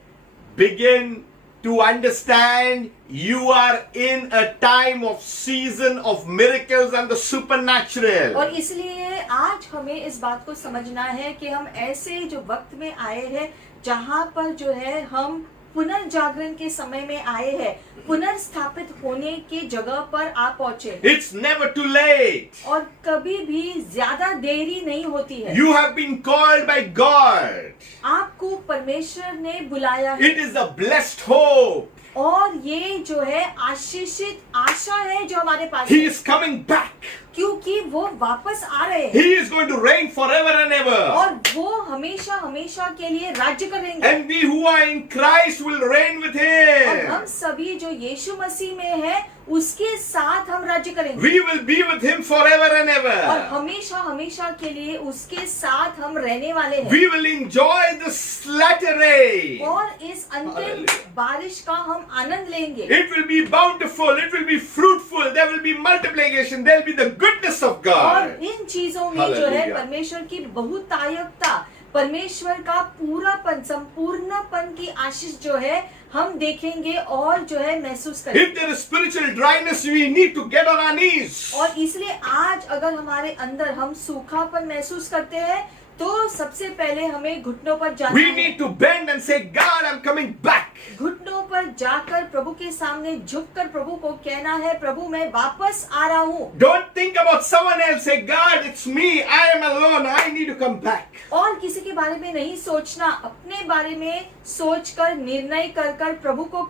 begin to understand you are in a time of season of miracles and the supernatural. और इसलिए आज हमें इस बात को समझना है कि हम ऐसे जो वक्त में आए हैं जहाँ पर जो है हम पुनर्जागरण के समय में आए हैं, पुनर्स्थापित होने की जगह पर आ पहुंचे। It's never too late. और कभी भी ज्यादा देरी नहीं होती है। You have been called by God. आपको परमेश्वर ने बुलाया है। It is a blessed hope. और ये जो है आशीषित आशा है जो हमारे पास He है is coming back. क्योंकि वो वापस आ रहे हैं He is going to reign forever and ever. और वो हमेशा हमेशा के लिए राज्य करेंगे And we who are in Christ will reign with और हम Him. सभी जो यीशु मसीह में है उसके साथ हम राज्य करेंगे We will be with Him forever and और ever. हमेशा हमेशा के लिए उसके साथ हम रहने वाले हैं We will enjoy this latter rain. और इस अंतिम Hallelujah. बारिश का हम आनंद लेंगे It will be bountiful. It will be fruitful. There will be multiplication. There will be the goodness of और God. इन चीजों में जो है Hallelujah. परमेश्वर की बहुतायकता परमेश्वर का पूरापन संपूर्णपन की आशीष जो है हम देखेंगे और जो है महसूस करेंगे If there is spiritual dryness, we need to get on our knees. और इसलिए आज अगर हमारे अंदर हम सूखापन महसूस करते हैं तो सबसे पहले हमें घुटनों पर जाना We है need to bend and say, God, I'm coming back. घुटनों पर जाकर प्रभु के सामने झुककर प्रभु को कहना है प्रभु मैं वापस आ रहा हूँ Don't think about someone else. Say, God, it's me. I am alone. I need to come back. और किसी के बारे में नहीं सोचना अपने बारे में सोचकर निर्णय कर कर प्रभु को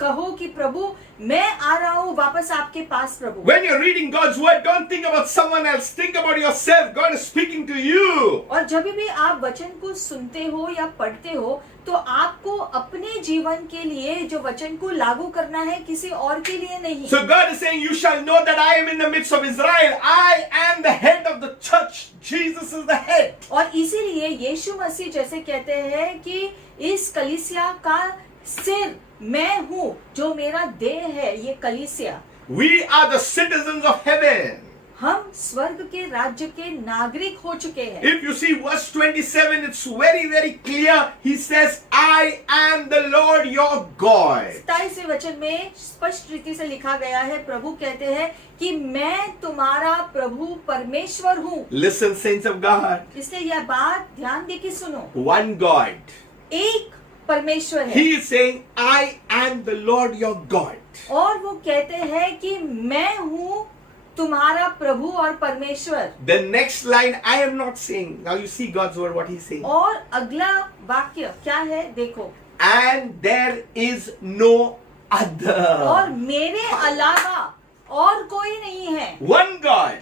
कहो कि प्रभु मैं आ रहा हूँ वापस आपके पास प्रभु When you're reading God's word, don't think about someone else. Think about yourself. God is speaking to you. और जब भी आप वचन को सुनते हो या पढ़ते हो तो आपको अपने जीवन के लिए जो वचन को लागू करना है किसी और के लिए नहीं So God is saying, you shall know that I am in the midst of Israel. I am the head of the church. Jesus is the head. और इसीलिए यीशु मसीह जैसे कहते हैं कि इस कलीसिया का सिर मैं हूँ जो मेरा देह है ये कलीसिया We are the citizens of heaven. हम स्वर्ग के राज्य के नागरिक हो चुके हैं If you see verse 27, it's very, very clear. He says, I am the Lord your God. 27वें वचन में स्पष्ट रीति से लिखा गया है प्रभु कहते हैं कि मैं तुम्हारा प्रभु परमेश्वर हूँ Listen, saints of God. इसलिए यह बात ध्यान दे के सुनो One God. एक परमेश्वर है He is saying, I am the Lord your God. और वो कहते हैं कि मैं हूँ तुम्हारा प्रभु और परमेश्वर The next line, I am not saying. Now you see God's word, what He's saying. और अगला वाक्य क्या है देखो And there is no other. और मेरे अलावा और कोई नहीं है One God.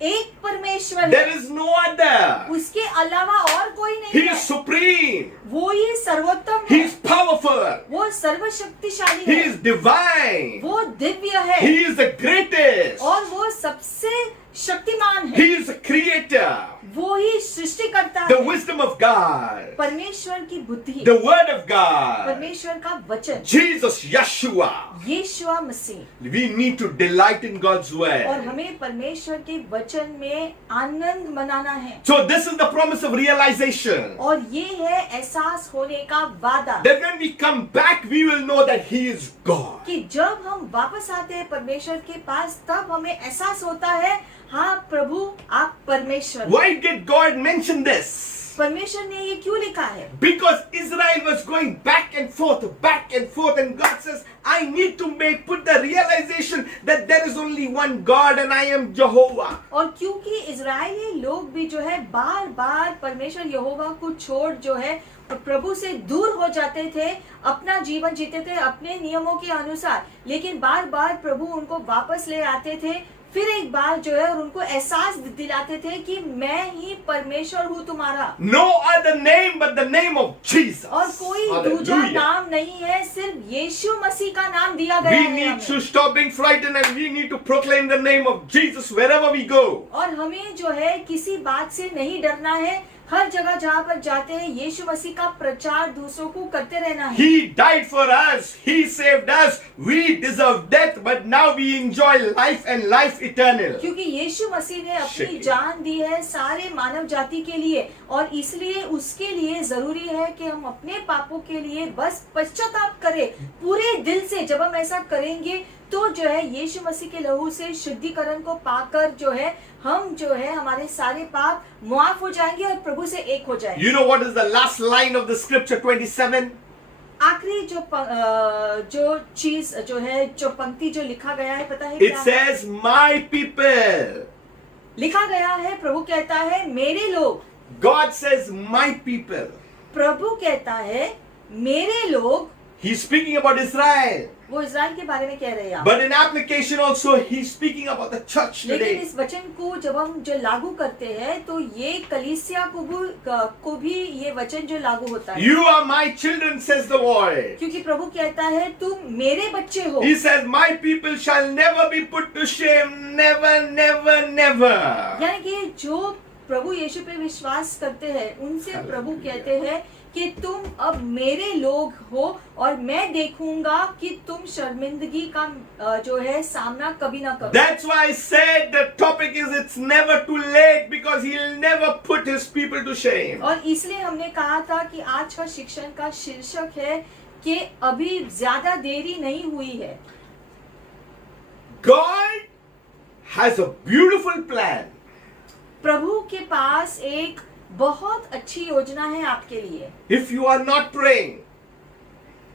एक परमेश्वर There है is no other. उसके अलावा और कोई He नहीं है is supreme. वो ही सर्वोत्तम He है is powerful. वो सर्वशक्तिशाली He है is divine. वो दिव्य है He is the greatest. और वो सबसे शक्तिमान है He is the creator. वो ही सृष्टि करता The है wisdom of God. परमेश्वर की बुद्धि The word of God. परमेश्वर का वचन Jesus, Yeshua. Yeshu Masih We need to delight in God's और word. हमें परमेश्वर के वचन में आनंद मनाना है So this is the promise of realization. और ये है एहसास होने का वादा That when we come back, we will know that He is God. कि जब हम वापस आते हैं परमेश्वर के पास तब हमें एहसास होता है हाँ प्रभु आप परमेश्वर हैं। Why did God mention this? परमेश्वर ने ये क्यों लिखा है Because Israel was going back and forth, and God says, I need to put the realization that there is only one God and I am Jehovah. और क्योंकि Israeli लोग भी जो है बार बार परमेश्वर यहोवा को छोड़ जो है प्रभु से दूर हो जाते थे अपना जीवन जीते थे अपने नियमों के अनुसार लेकिन बार बार प्रभु उनको वापस ले आते थे फिर एक बार जो है और उनको एहसास दिलाते थे कि मैं ही परमेश्वर हूँ तुम्हारा No other name but the name of Jesus. और कोई दूसरा Hallelujah. नाम नहीं है सिर्फ यीशु मसीह का नाम दिया गया We है need हमें। to stop being frightened and we need to proclaim the name of Jesus wherever we go. और हमें जो है किसी बात से नहीं डरना है हर जगह जहाँ पर जाते हैं यीशु मसीह का प्रचार दूसरों को करते रहना है He died for us. He saved us. We deserve death, but now we enjoy life and life eternal. क्योंकि यीशु मसीह ने अपनी Shake it. जान दी है सारे मानव जाति के लिए और इसलिए उसके लिए जरूरी है कि हम अपने पापों के लिए बस पश्चाताप करें पूरे दिल से जब हम ऐसा करेंगे तो जो है यीशु मसीह के लहू से शुद्धिकरण को पाकर जो है हम जो है हमारे सारे पाप मुआफ हो जाएंगे और प्रभु से एक हो जाएंगे You know what is the last line of the scripture 27? आखिरी जो चीज जो है जो पंक्ति जो लिखा गया है पता है It क्या है? says, My people. लिखा गया है प्रभु कहता है मेरे लोग God says, My people. प्रभु कहता है मेरे लोग He's speaking about Israel. वो इज़राइल के बारे में कह रहे हैं आप। But in application also, he's speaking about the church लेकिन today. इस वचन को जब हम जो लागू करते हैं तो ये कलीसिया को भी ये वचन जो लागू होता है, You are my children, says the Lord. क्योंकि प्रभु कहता है तुम मेरे बच्चे हो। He says, my people shall never be put to shame. Never, never, never. यानी कि जो प्रभु यीशु पे विश्वास करते हैं उनसे प्रभु कहते हैं कि तुम अब मेरे लोग हो और मैं देखूंगा कि तुम शर्मिंदगी का जो है सामना कभी ना करो। That's why I said the topic is it's never too late, because he'll never put his people to shame. और इसलिए हमने कहा था कि आज का शिक्षण का शीर्षक है कि अभी ज्यादा देरी नहीं हुई है। God has a beautiful plan. प्रभु के पास एक बहुत अच्छी योजना है आपके लिए। If you are not praying,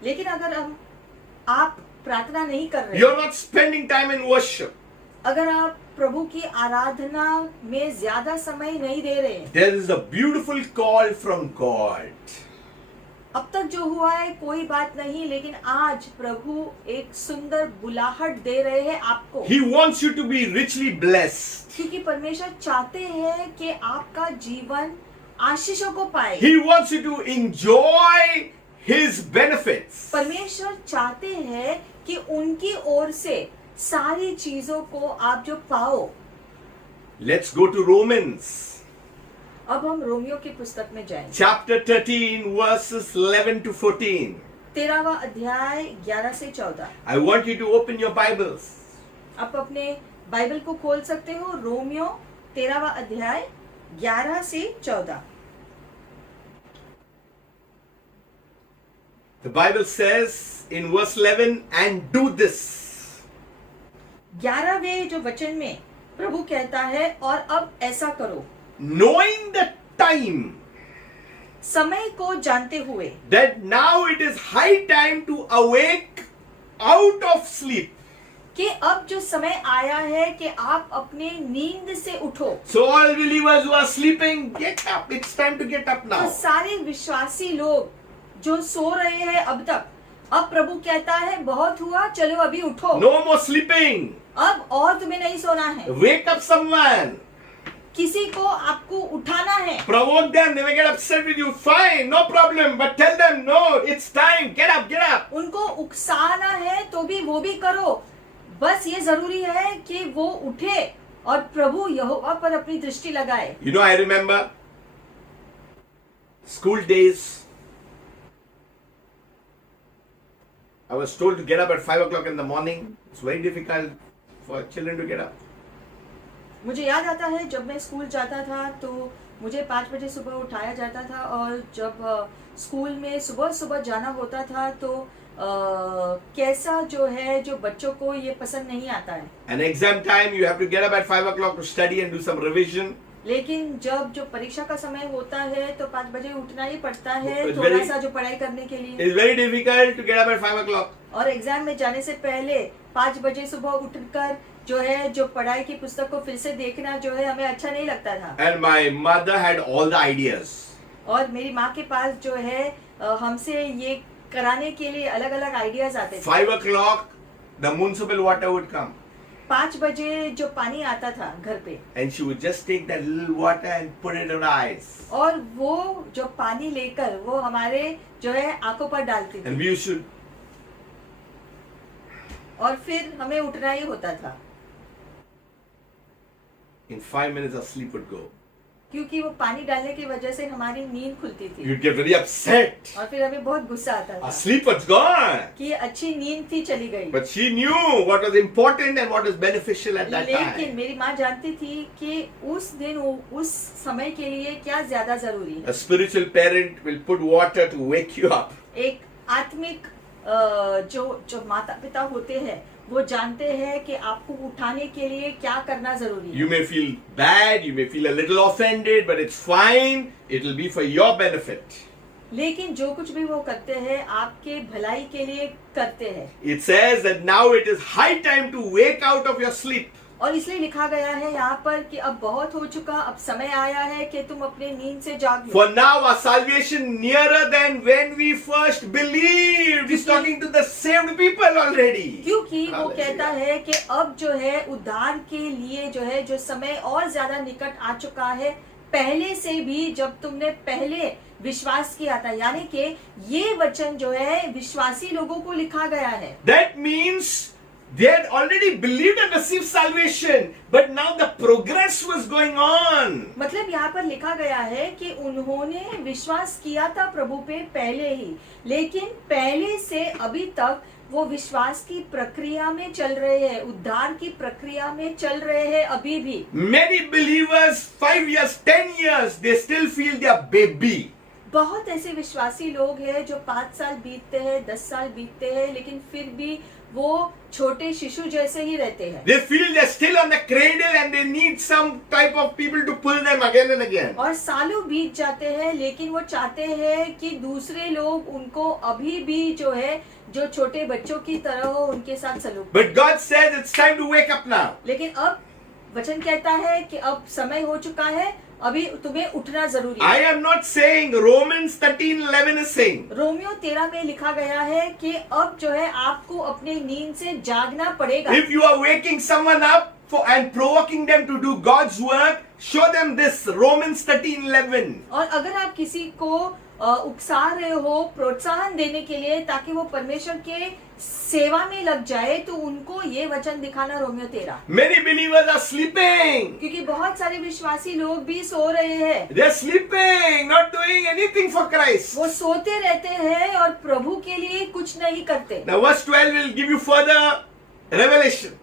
लेकिन अगर आप प्रार्थना नहीं कर रहे, you're not spending time in worship, अगर आप प्रभु की आराधना में ज्यादा समय नहीं दे रहे, there is a beautiful call from God. अब तक जो हुआ है कोई बात नहीं, लेकिन आज प्रभु एक सुंदर बुलाहट दे रहे हैं आपको, He wants you to be richly blessed. क्योंकि परमेश्वर चाहते हैं कि आपका जीवन आशीषों को पाए। He wants you to enjoy His benefits. परमेश्वर चाहते हैं कि उनकी ओर से सारी चीजों को आप जो पाओ। Let's go to Romans. अब हम रोमियो की पुस्तक में जाएंगे, Chapter 13, verses 11 to 14. 13वां अध्याय 11 से 14। I want you to open your Bibles. आप अपने बाइबल को खोल सकते हो। रोमियो 13वां अध्याय 11 से 14। The Bible says in verse 11, and do this. 11वें जो वचन में प्रभु कहता है और अब ऐसा करो, Knowing the time, समय को जानते हुए that now it is high time to awake out of sleep. कि अब जो समय आया है कि आप अपने नींद से उठो। So all believers who are sleeping, get up. It's time to get up तो now. सारे विश्वासी लोग जो सो रहे हैं अब तक, अब प्रभु कहता है बहुत हुआ, चलो अभी उठो। No more sleeping. अब और तुम्हें नहीं सोना है, Wake up someone. किसी को आपको उठाना है। Provoke them. They may get upset with you. Fine, no problem. But tell them, no, it's time. Get up, get up. उनको उकसाना है तो भी वो भी करो, बस ये जरूरी है कि वो उठे और प्रभु यहोवा पर अपनी दृष्टि लगाए। You know, I remember school days. I was told to get up at 5 o'clock in the morning. It's very difficult for children to get up. मुझे याद आता है जब मैं स्कूल जाता था तो मुझे 5 बजे सुबह उठाया जाता था, और जब स्कूल में सुबह सुबह जाना होता था तो कैसा जो है जो बच्चों को ये पसंद नहीं आता है। And exam time, you have to get up at 5 o'clock to study and do some revision. लेकिन जब जो परीक्षा का समय होता है तो 5 बजे उठना ही पड़ता है It's थोड़ा very- सा जो पढ़ाई करने के लिए। It's very difficult to get up at 5 o'clock. और एग्जाम में जाने से पहले 5 बजे सुबह उठकर जो है जो पढ़ाई की पुस्तक को फिर से देखना जो है हमें अच्छा नहीं लगता था। And my mother had all the ideas. और मेरी माँ के पास जो है हमसे ये कराने के लिए अलग अलग आइडियाज आते थे। 5 o'clock, the municipal water would come. 5 बजे जो पानी आता था घर पे, And she would just take that little water and put it on our eyes. और वो जो पानी लेकर वो हमारे जो है आंखों पर डालती And थी, we used to, और फिर हमें उठना ही होता था in 5 minutes, our sleep would go. क्योंकि वो पानी डालने की वजह से हमारी नींद खुलती थी, You'd get very upset. और फिर हमें बहुत गुस्सा आता Our था sleep was gone. कि ये अच्छी नींद थी चली गई। But she knew what was important and what was beneficial at that लेकिन time. मेरी माँ जानती थी कि उस दिन उस समय के लिए क्या ज्यादा जरूरी है। A spiritual parent will put water to wake you up. एक आत्मिक जो माता पिता होते हैं वो जानते हैं कि आपको उठाने के लिए क्या करना जरूरी है। You may feel bad, you may feel a little offended, but it's fine. It will be for your benefit. लेकिन जो कुछ भी वो करते हैं आपके भलाई के लिए करते हैं। It says that now it is high time to wake out of your sleep. और इसलिए लिखा गया है यहाँ पर कि अब बहुत हो चुका, अब समय आया है कि तुम अपने नींद से जाग लो। For now our salvation nearer than when we first believed. He's talking to the saved people already. क्योंकि वो Hallelujah. कहता है कि अब जो है उद्धार के लिए जो है जो समय और ज्यादा निकट आ चुका है, पहले से भी जब तुमने पहले विश्वास किया था। यानी कि ये वचन जो है विश्वासी लोगों को लिखा गया है। That means they had already believed and received salvation, but now the progress was going on. मतलब यहाँ पर लिखा गया है कि उन्होंने विश्वास किया था प्रभु पे पहले ही, लेकिन पहले से अभी तक वो विश्वास की प्रक्रिया में चल रहे हैं, उद्धार की प्रक्रिया में चल रहे हैं अभी भी। Many believers, 5 years, 10 years, they still feel they are baby. बहुत ऐसे विश्वासी लोग हैं जो 5 साल बीतते हैं, 10 साल बीतते हैं, लेकिन फिर भी वो छोटे शिशु जैसे ही रहते हैं। They feel they're still on the cradle and they need some type of people to pull them again and again. और सालों बीत जाते हैं, लेकिन वो चाहते हैं कि दूसरे लोग उनको अभी भी जो है जो छोटे बच्चों की तरह हो उनके साथ सलूक। But God says it's time to wake up now. लेकिन अब वचन कहता है कि अब समय हो चुका है, अभी तुम्हें उठना जरूरी I है। am not saying Romans 13:11 is saying. Romeo 13 में लिखा गया है कि अब जो है आपको अपने नींद से जागना पड़ेगा। If you are waking someone up and provoking them to do God's work, show them this Romans 13:11. और अगर आप किसी को उकसा रहे हो प्रोत्साहन देने के लिए ताकि वो परमेश्वर के सेवा में लग जाए, तो उनको ये वचन दिखाना Romeo 13। Many believers are sleeping. क्योंकि बहुत सारे विश्वासी लोग भी सो रहे हैं, They're sleeping, not doing anything for Christ. वो सोते रहते हैं और प्रभु के लिए कुछ नहीं करते। Now verse 12 will give you further revelation.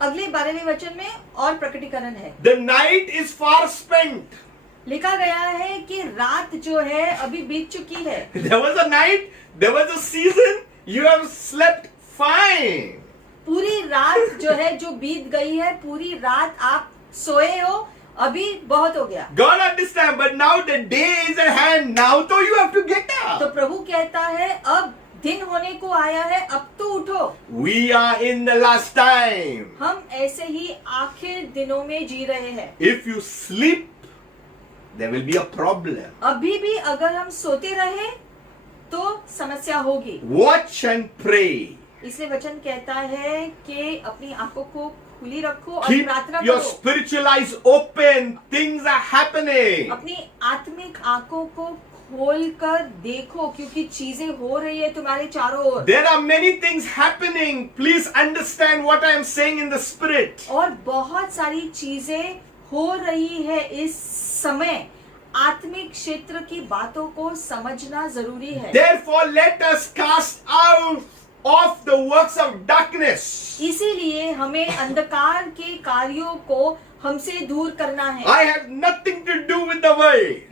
अगले 12वें वचन में और प्रकटीकरण है। The night is far spent. लिखा गया है कि रात जो है अभी बीत चुकी है। There was a night, there was a season, you have slept fine. पूरी रात जो है जो बीत गई है, पूरी रात आप सोए हो, अभी बहुत हो गया। God understand, but now the day is at hand. Now though you have to get तो up. प्रभु कहता है अब दिन होने को आया है, अब तो उठो। We are in the last time. हम ऐसे ही आखिर दिनों में जी रहे हैं। If you sleep, there will be a problem. अभी भी अगर हम सोते रहे तो समस्या होगी। Watch and pray. इसलिए वचन कहता है कि अपनी आंखों को खुली रखो और Keep प्रार्थना your करो। spiritual eyes open. Things are happening. अपनी आत्मिक आंखों को खोलकर देखो, क्योंकि चीजें हो रही है तुम्हारे चारों ओर। There are many things happening. Please understand what I am saying in the spirit. और बहुत सारी चीजें हो रही है इस समय। आत्मिक क्षेत्र की बातों को समझना जरूरी है। Therefore, let us cast out of the works of darkness. इसीलिए हमें अंधकार के कार्यों को हमसे दूर करना है। I have nothing to do with the world.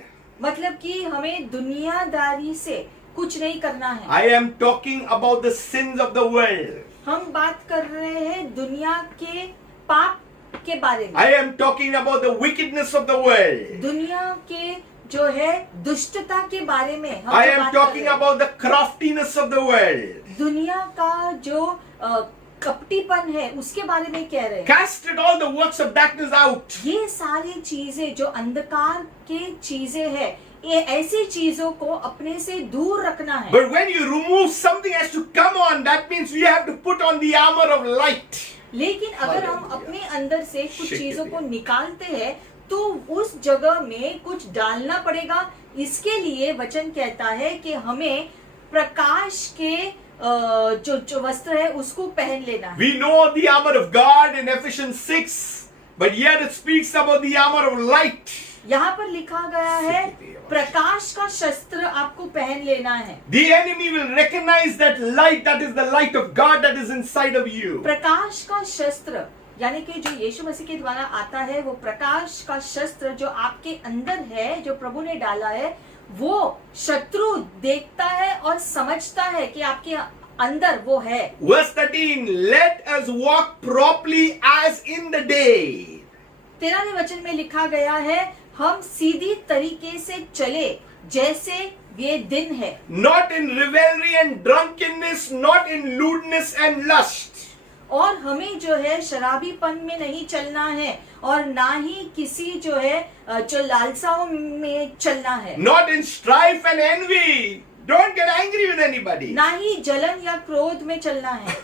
मतलब कि हमें दुनियादारी से कुछ नहीं करना है। I am talking about the sins of the world. हम बात कर रहे हैं दुनिया के पाप के बारे में। I am talking about the wickedness of the world. दुनिया के जो है दुष्टता के बारे में हम I जो am बात कर talking रहे हैं। about the craftiness of the world. दुनिया का जो कपटीपन है उसके बारे में कह रहे हैं। Cast it all the works of darkness out. ये सारी चीजें जो अंधकार के चीजें हैं, ये ऐसी चीजों को अपने से दूर रखना है। But when you remove something has to come on, that means we have to put on the armor of light. लेकिन अगर हम Hallelujah. अपने अंदर से कुछ Shake चीजों it, को yeah. निकालते हैं तो उस जगह में कुछ डालना पड़ेगा। इसके लिए वचन कहता है कि हमें प्रकाश के जो वस्त्र है उसको पहन लेना है। We know the armor of God in Ephesians 6, but here it speaks about the armor of light. यहाँ पर लिखा गया है प्रकाश का शस्त्र आपको पहन लेना है। The enemy will recognize that light, that is the light of God that is inside of you. प्रकाश का शस्त्र यानी कि जो यीशु मसीह के द्वारा आता है, वो प्रकाश का शस्त्र जो आपके अंदर है, जो प्रभु ने डाला है, वो शत्रु देखता है और समझता है कि आपके अंदर वो है। Verse 13, let us walk properly as in the day. 13वें वचन में लिखा गया है हम सीधी तरीके से चले जैसे ये दिन है, Not in revelry and drunkenness, not in lewdness and lust. और हमें जो है शराबीपन में नहीं चलना है और ना ही किसी जो है जो लालसाओं में चलना है, Not in strife and envy. Don't get angry with anybody. ना ही जलन या क्रोध में चलना है,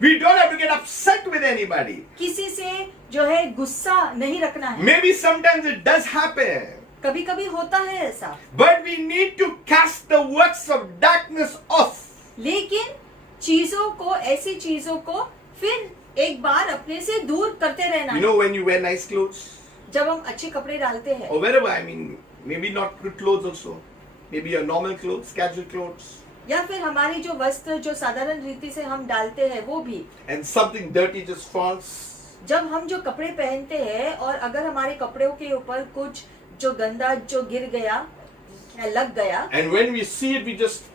We don't have to get upset with anybody. किसी से जो है गुस्सा नहीं रखना है। Maybe sometimes it does happen. कभी कभी होता है ऐसा, But we need to cast the works of darkness off. लेकिन चीजों को, ऐसी चीजों को फिर एक बार अपने से दूर करते रहना You है। know when you wear nice clothes? जब हम अच्छे कपड़े डालते हैं, Or wherever, I mean, maybe not good clothes also. Maybe your normal clothes, casual clothes. या फिर हमारी जो वस्त्र जो साधारण रीति से हम डालते हैं वो भी, And something dirty just falls. जब हम जो कपड़े पहनते हैं और अगर हमारे कपड़ों के ऊपर कुछ जो गंदा जो गिर गया या लग गया, And when we see it, we just,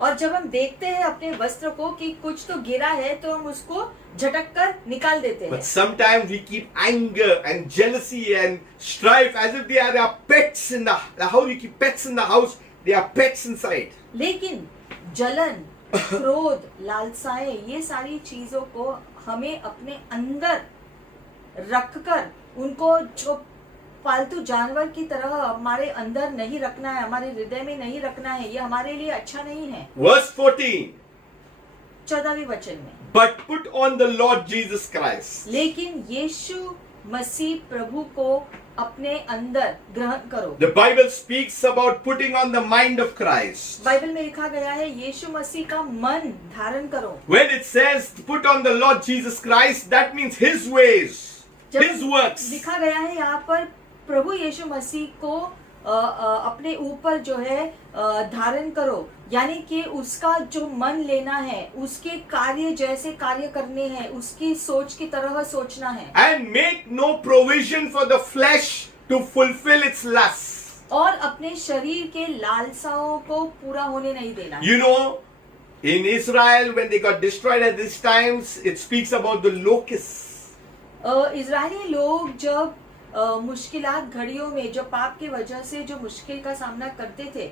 और जब हम देखते हैं अपने वस्त्र को कि कुछ तो गिरा है, तो हम उसको झटक कर निकाल देते हैं। but sometimes we keep anger and jealousy and strife as if they are our pets in the how you keep pets in the house, they are pets inside. लेकिन जलन, क्रोध, लालसाएं, ये सारी चीजों को हमें अपने अंदर रखकर उनको जो पालतू जानवर की तरह हमारे अंदर नहीं रखना है, हमारे हृदय में नहीं रखना है, ये हमारे लिए अच्छा नहीं है। Verse 14. 14वें वचन में, But put on the Lord Jesus Christ. लेकिन यीशु मसीह प्रभु को अपने अंदर ग्रहण करो। The Bible speaks about putting on the mind of Christ. Bible में लिखा गया है यीशु मसीह का मन धारण करो। When it says put on the Lord Jesus Christ, that means His ways, His works. लिखा गया है यहाँ पर प्रभु यीशु मसीह को अपने ऊपर जो है धारण करो, यानी कि उसका जो मन लेना है, उसके कार्य जैसे कार्य करने हैं, उसकी सोच की तरह सोचना है, And make no provision for the flesh to fulfill its lusts. और अपने शरीर के लालसाओं को पूरा होने नहीं देना। You know, in Israel, when they got destroyed at these times, it speaks about the locusts. Israeli लोग जब मुश्किलात घड़ियों में जो पाप की वजह से जो मुश्किल का सामना करते थे,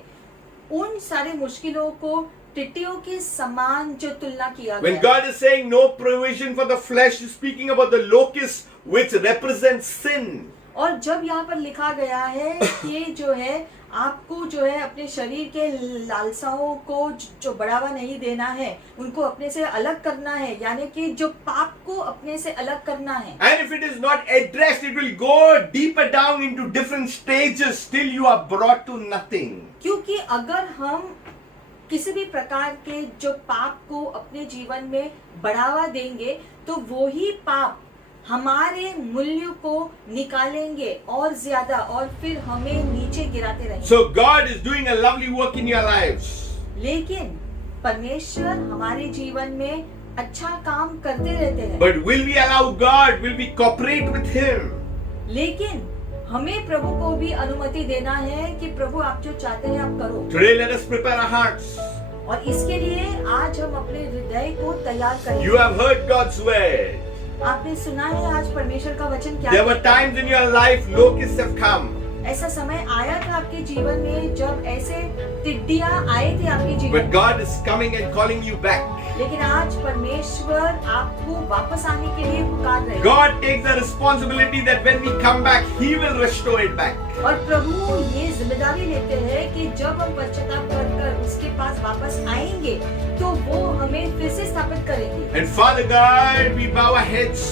उन सारे मुश्किलों को टिड्डियों के समान जो तुलना किया When गया। God is saying no provision for the flesh, He's speaking about the locusts, which represents sin. और जब यहाँ पर लिखा गया है कि जो है आपको जो है अपने शरीर के लालसाओं को जो बढ़ावा नहीं देना है, उनको अपने से अलग करना है, यानी कि जो पाप को अपने से अलग करना है। And if it is not addressed, it will go deeper down into different stages till you are brought to nothing. क्योंकि अगर हम किसी भी प्रकार के जो पाप को अपने जीवन में बढ़ावा देंगे, तो वो ही पाप हमारे मूल्य को निकालेंगे और ज्यादा, और फिर हमें नीचे गिराते रहेंगे। So God is doing a lovely work in your lives. लेकिन परमेश्वर हमारे जीवन में अच्छा काम करते रहते हैं, But will we allow God? Will we cooperate with Him? लेकिन हमें प्रभु को भी अनुमति देना है कि प्रभु आप जो चाहते हैं आप करो। Today let us prepare our hearts. और इसके लिए आज हम अपने हृदय को तैयार करें। You have heard God's word. आपने सुना है आज परमेश्वर का वचन क्या There were कहता है। times in your life locusts have come. ऐसा समय आया था आपके जीवन में जब ऐसे टिड्डियां आए थे आपके जीवन But में, God is coming and calling you back. लेकिन आज परमेश्वर आपको वापस आने के लिए पुकार रहे हैं। God takes the responsibility that when we come back, He will restore it back. और प्रभु ये जिम्मेदारी लेते हैं कि जब हम पश्चाताप कर उसके पास वापस आएंगे, तो वो हमें फिर से स्थापित करेंगे। And Father God, we bow our heads.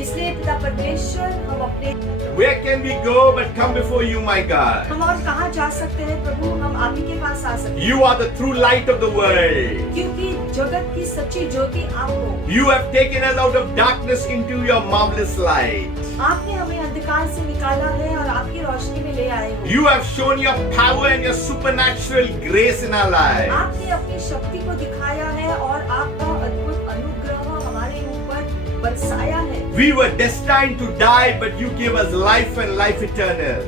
इसलिए पिता परमेश्वर, हम अपने Where can we go but come before you, my God? हम और कहाँ जा सकते हैं प्रभु, हम आप ही के पास आ सकते हैं, You are the true light of the world. क्योंकि जगत की सच्ची ज्योति आप हो। You have taken us out of darkness into your marvelous light. आपने हमें अंधकार से निकाला है और आपकी रोशनी में ले आए हो। You have shown your power and your supernatural grace in our lives. आपने अपनी शक्ति को दिखाया है और आपका अद्भुत अनुग्रह हमारे ऊपर बरसाया है। We were destined to die, but you gave us life and life eternal.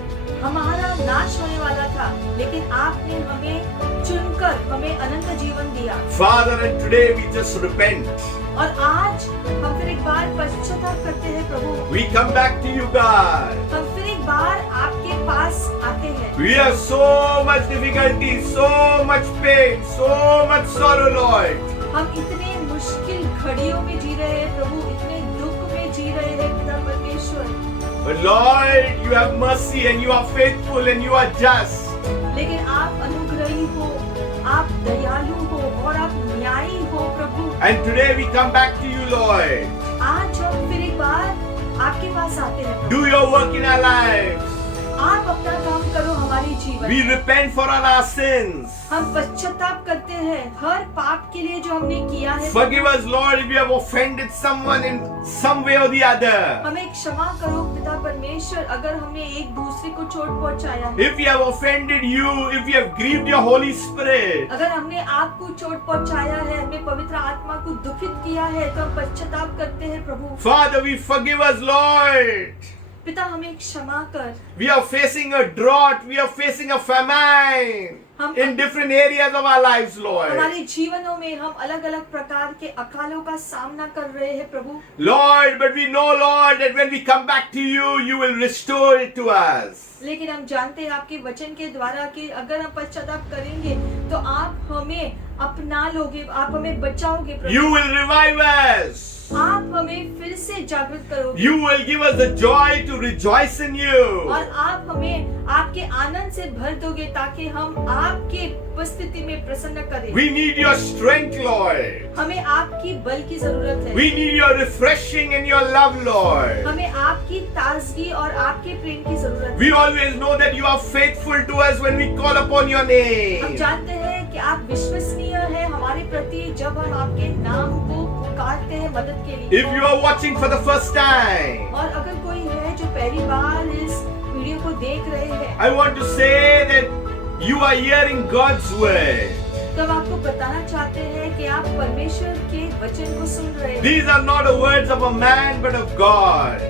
हमारा नाश होने वाला था, लेकिन आपने हमें चुनकर हमें अनंत जीवन दिया। Father, and today we just repent. और आज हम फिर एक बार पश्चाताप करते हैं प्रभु। We come back to you, God. हम फिर एक बार आपके पास आते हैं। We have so much difficulty, so much pain, so much sorrow, Lord. हम इतने मुश्किल घड़ियों में जी रहे हैं प्रभु, इतने दुख में जी रहे हैं पिता परमेश्वर, But Lord, you have mercy and you are faithful and you are just. लेकिन आप अनुग्रही हो, आप दयालु हो और आप न्यायी हो प्रभु। And today we come back to you, Lord. आज हम फिर एक बार आपके पास आते हैं प्रभु। Do your work in our lives. आप अपना काम करो हमारे जीवन We में। repent for all our sins. हम पश्चाताप करते हैं हर पाप के लिए जो हमने किया है। Forgive us, Lord, if we have offended someone in some way or the other. हमें क्षमा करो पिता परमेश्वर, अगर हमने एक दूसरे को चोट पहुंचाया है, If we have offended you, if we have grieved your Holy Spirit. अगर हमने आपको चोट पहुंचाया है, हमने पवित्र आत्मा को दुखित किया है, तो हम पश्चाताप करते हैं प्रभु। Father, we forgive us, Lord. पिता हमें क्षमा कर। We are facing a drought. We are facing a famine in different areas of our lives, Lord. हमारे जीवनों में हम अलग अलग प्रकार के अकालों का सामना कर रहे हैं प्रभु। Lord, but we know, Lord, that when we come back to you, you will restore it to us. लेकिन हम जानते हैं आपके वचन के द्वारा कि अगर हम पश्चाताप करेंगे तो आप हमें अपना लोगे, आप हमें बचाओगे प्रभु। You will revive us. आप हमें फिर से जागृत करोगे You will give us the joy to rejoice in you. और आप हमें आपके आनंद से भर दोगे ताकि हम आपके उपस्थिति में प्रसन्न करें। We need your strength, Lord. हमें आपकी बल की जरूरत है। We need your refreshing and your love, Lord. हमें आपकी ताजगी और आपके प्रेम की जरूरत है। We always know that you are faithful to us when we call upon your हम name. जानते हैं कि आप विश्वसनीय हैं हमारे प्रति जब हम आपके नाम को पुकारते हैं मदद के लिए। If you are watching for the first time, और अगर कोई है जो पहली बार इस वीडियो को देख रहे हैं, I want to say that you are hearing God's word. तो हम आपको बताना चाहते हैं कि आप परमेश्वर के वचन को सुन रहे हैं। These are not the words of a man but of God.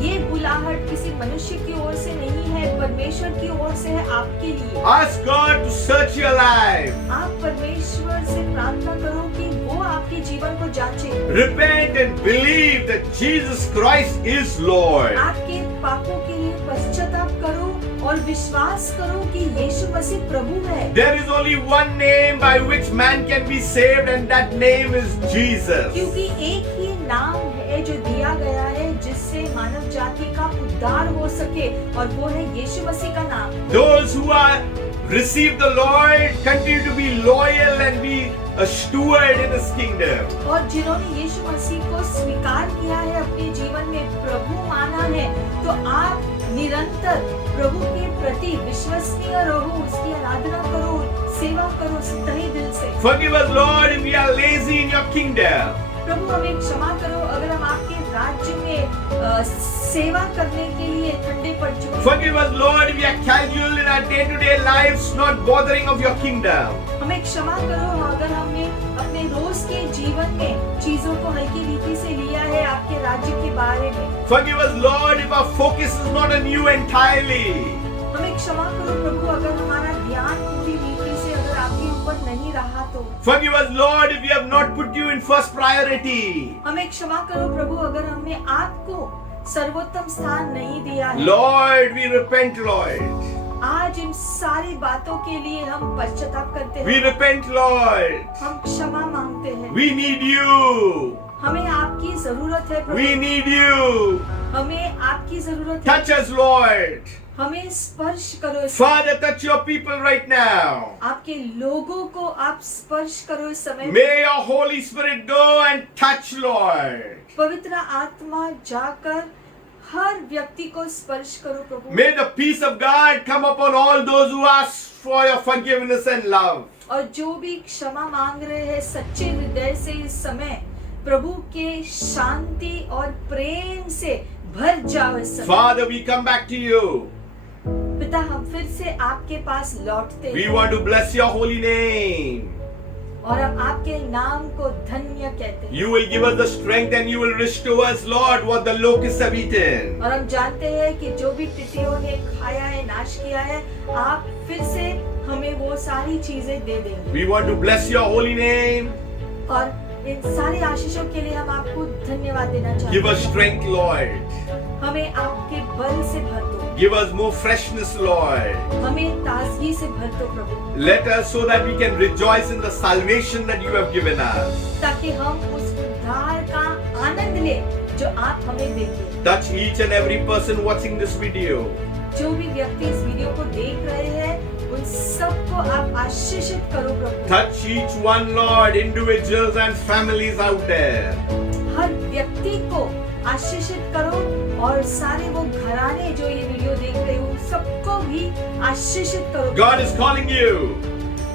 ये बुलाहट किसी मनुष्य की ओर से नहीं है, परमेश्वर की ओर से है आपके लिए। Ask God to search your life. आप परमेश्वर से प्रार्थना करो कि वो आपके जीवन को जांचे। Repent and believe that Jesus Christ is Lord. आपके पापों के लिए पश्चाताप करो और विश्वास करो कि यीशु मसीह प्रभु है। There is only one name by which man can be saved, and that name is Jesus. क्योंकि एक ही नाम है जो दिया गया है जिससे मानव जाति का उद्धार हो सके और वो है यीशु मसीह का नाम। Those who are receive the Lord continue to be loyal and be a steward in His kingdom. और जिन्होंने यीशु मसीह को स्वीकार किया है अपने जीवन में प्रभु माना है, तो आप निरंतर प्रभु के प्रति विश्वसनीय रहो, उसकी आराधना करो, सेवा करो तहे दिल से। Forgive us, Lord, if we are lazy in your kingdom. प्रभु हमें क्षमा करो अगर हम आपके राज्य में सेवा करने के लिए ठंडे पड़ चुके हैं। Forgive us, Lord, if we are casual in our day-to-day lives, not bothering of your kingdom. हमें क्षमा करो अगर हमने अपने रोज के जीवन में चीजों को हल्की रीति से लिया है आपके राज्य के बारे में। Forgive us, Lord, if our focus is not on you entirely. हमें क्षमा करो प्रभु अगर हमारा ध्यान पूरी रीति से अगर आपके ऊपर नहीं रहा तो। Forgive us, Lord, if we have not put you in first priority. हमें क्षमा करो प्रभु अगर हमने आपको सर्वोत्तम स्थान नहीं दिया है। Lord, we repent, Lord. आज इन सारी बातों के लिए हम पश्चाताप करते We हैं। repent, Lord. हम क्षमा मांगते हैं। We need you. हमें आपकी जरूरत है प्रभु। We need you. हमें आपकी जरूरत है। Touch us, Lord. हमें स्पर्श करो। Father, touch your people right now. आपके लोगों को आप स्पर्श करो इस समय। May your Holy Spirit go and touch, Lord. पवित्र आत्मा जाकर हर व्यक्ति को स्पर्श करो प्रभु। May the peace of God come upon all those who ask for your forgiveness and love. और जो भी क्षमा मांग रहे हैं सच्चे हृदय से इस समय प्रभु के शांति और प्रेम से भर जाओ इस समय। Father, we come back to you. पिता हम फिर से आपके पास लौटते We हैं want to bless your holy name. और हम आपके नाम को धन्य कहते हैं। You will give us the strength and you will restore us, Lord, what the locusts have eaten. और हम जानते हैं कि जो भी तितलियों ने खाया है, नाश किया है, आप फिर से हमें वो सारी चीजें दे देंगे। We want to bless your holy name. और इन सारी आशीषों के लिए हम आपको धन्यवाद देना चाहते Give us हैं। strength, Lord. हमें आपके बल से भर दो, Give us more freshness, Lord. हमें ताजगी से भर दो प्रभु, Let us so that we can rejoice in the salvation that you have given us. ताकि हम उस आनंद ले जो आप हमें देंगे। Touch each and every person watching this video. जो भी व्यक्ति इस वीडियो को देख रहे हैं उन सबको आप आशीषित करो प्रभु। Touch each one, Lord, individuals and families out there. हर व्यक्ति को आशीषित करो और सारे वो घराने जो ये वीडियो देख रहे हो उन सबको भी आशीषित करो। God is calling you.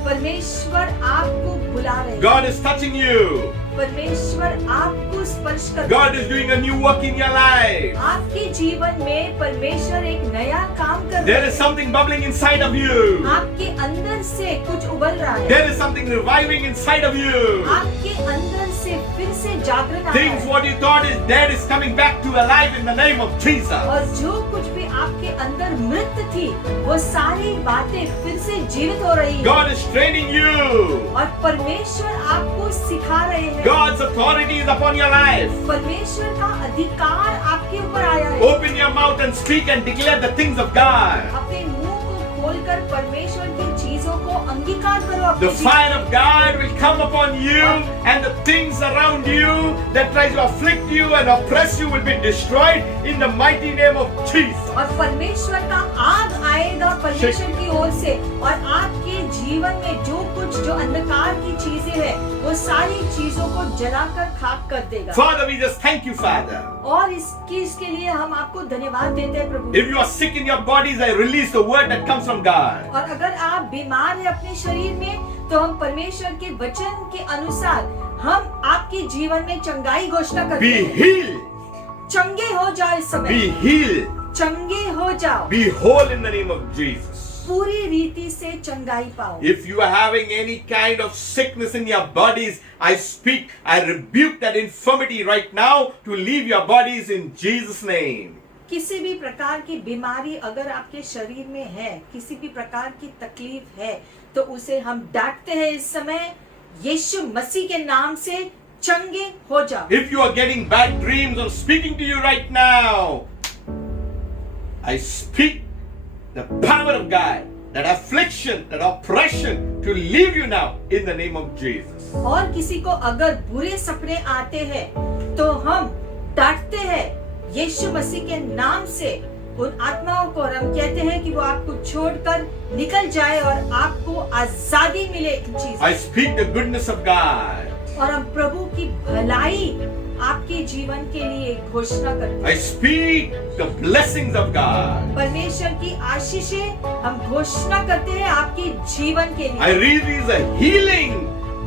परमेश्वर आपको बुला रहे हैं। God is touching you. परमेश्वर आपको स्पर्श कर God is doing a new work in your life. आपके जीवन में परमेश्वर एक नया काम कर रहे There हैं। is something bubbling inside of you. आपके अंदर से कुछ उबल रहा है। There is something reviving inside of you. आपके अंदर से फिर से जागरण आ रहा Things है। what you thought is dead is coming back to alive in the name of Jesus. और जो कुछ भी आपके अंदर मृत थी वो सारी बातें फिर से जीवित हो रही है। God is training you. और परमेश्वर आपको सिखा रहे हैं। God's authority is upon your life. परमेश्वर का अधिकार आपके ऊपर आया है। Open your mouth and speak and declare the things of God. अपने मुंह को खोलकर परमेश्वर की चीजों को अंगीकार करो। The अपने जीवन fire of God will come upon you, and the things around you that try to afflict you and oppress you will be destroyed in the mighty name of Jesus. और परमेश्वर का आग आएगा परमेश्वर की ओर से और आपके जीवन में जो कुछ जो अंधकार की चीजें हैं वो सारी चीजों को जलाकर खाक कर देगा। Father, we just thank you, Father. और इसके लिए हम आपको धन्यवाद देते हैं प्रभु। If you are sick in your bodies, I release the word that comes from God. और अगर आप बीमार हैं अपने शरीर में तो हम परमेश्वर के वचन के अनुसार हम आपके जीवन में चंगाई घोषणा करते Be हैं। healed. चंगे हो जाओ इस समय। Be healed. चंगे हो जाओ। Be whole in the name of Jesus. पूरी रीति से चंगाई पाओ। If you are having any kind of sickness in your bodies, I speak, I rebuke that infirmity right now to leave your bodies in Jesus' name. किसी भी प्रकार की बीमारी अगर आपके शरीर में है, किसी भी प्रकार की तकलीफ है तो उसे हम डांटते हैं इस समय यीशु मसीह के नाम से चंगे हो जाओ। If you are getting bad dreams, I'm speaking to you right now. I speak the power of God, that affliction, that oppression to leave you now in the name of Jesus. और किसी को अगर बुरे सपने आते हैं तो हम डांटते हैं यीशु मसीह के नाम से उन आत्माओं को और हम कहते हैं कि वो आपको छोड़कर निकल जाए और आपको आजादी मिले इन चीजों। I speak the goodness of God. और हम प्रभु की भलाई आपके जीवन के लिए घोषणा करते I हैं। speak the blessings of God. परमेश्वर की आशीषें हम घोषणा करते हैं आपके जीवन के I लिए। release a healing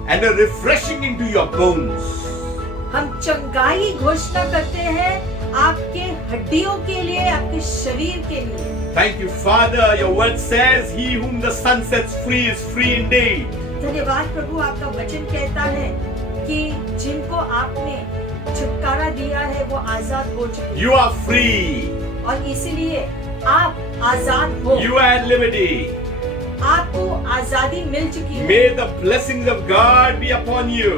and a refreshing into your bones. हम चंगाई घोषणा करते हैं आपके हड्डियों के लिए, आपके शरीर के लिए। Thank you, Father. Your word says, He whom the Son sets free is free indeed. धन्यवाद प्रभु, आपका वचन कहता है कि जिनको आपने छुटकारा दिया है वो आजाद हो चुके हैं। You are free. और इसीलिए आप आजाद हो। You are at liberty. आपको आजादी मिल चुकी है। May the blessings of God be upon you.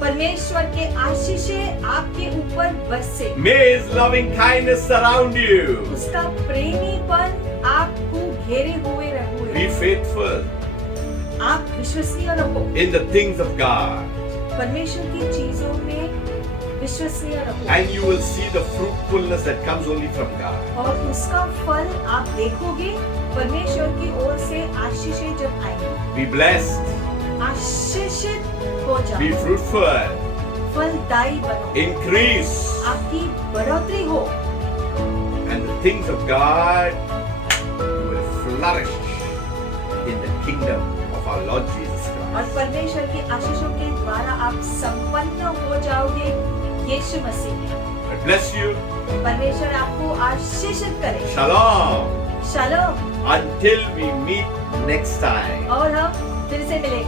परमेश्वर के आशीषें आपके ऊपर बरसे। May His loving kindness surround you. उसका प्रेमीपन आपको घेरे हुए रहे। Be faithful आप विश्वसनीय रहो। in the things of God, परमेश्वर की चीजों में विश्वसनीय रहो। and you will see the fruitfulness that comes only from God. और उसका फल आप देखोगे परमेश्वर की ओर से आशीषें जब आएंगी। Be blessed. आशीषित हो Be जाओ। fruitful. फलदायी बनो। Increase. आपकी बढ़ोतरी हो। And the things of God will flourish in the kingdom of our Lord Jesus और Christ. परमेश्वर की आशीषों के द्वारा आप संपन्न हो जाओगे यीशु मसीह में। God bless you. परमेश्वर आपको आशीषित करे। Shalom. Shalom. Until we meet next time. और हम फिर से मिलेंगे।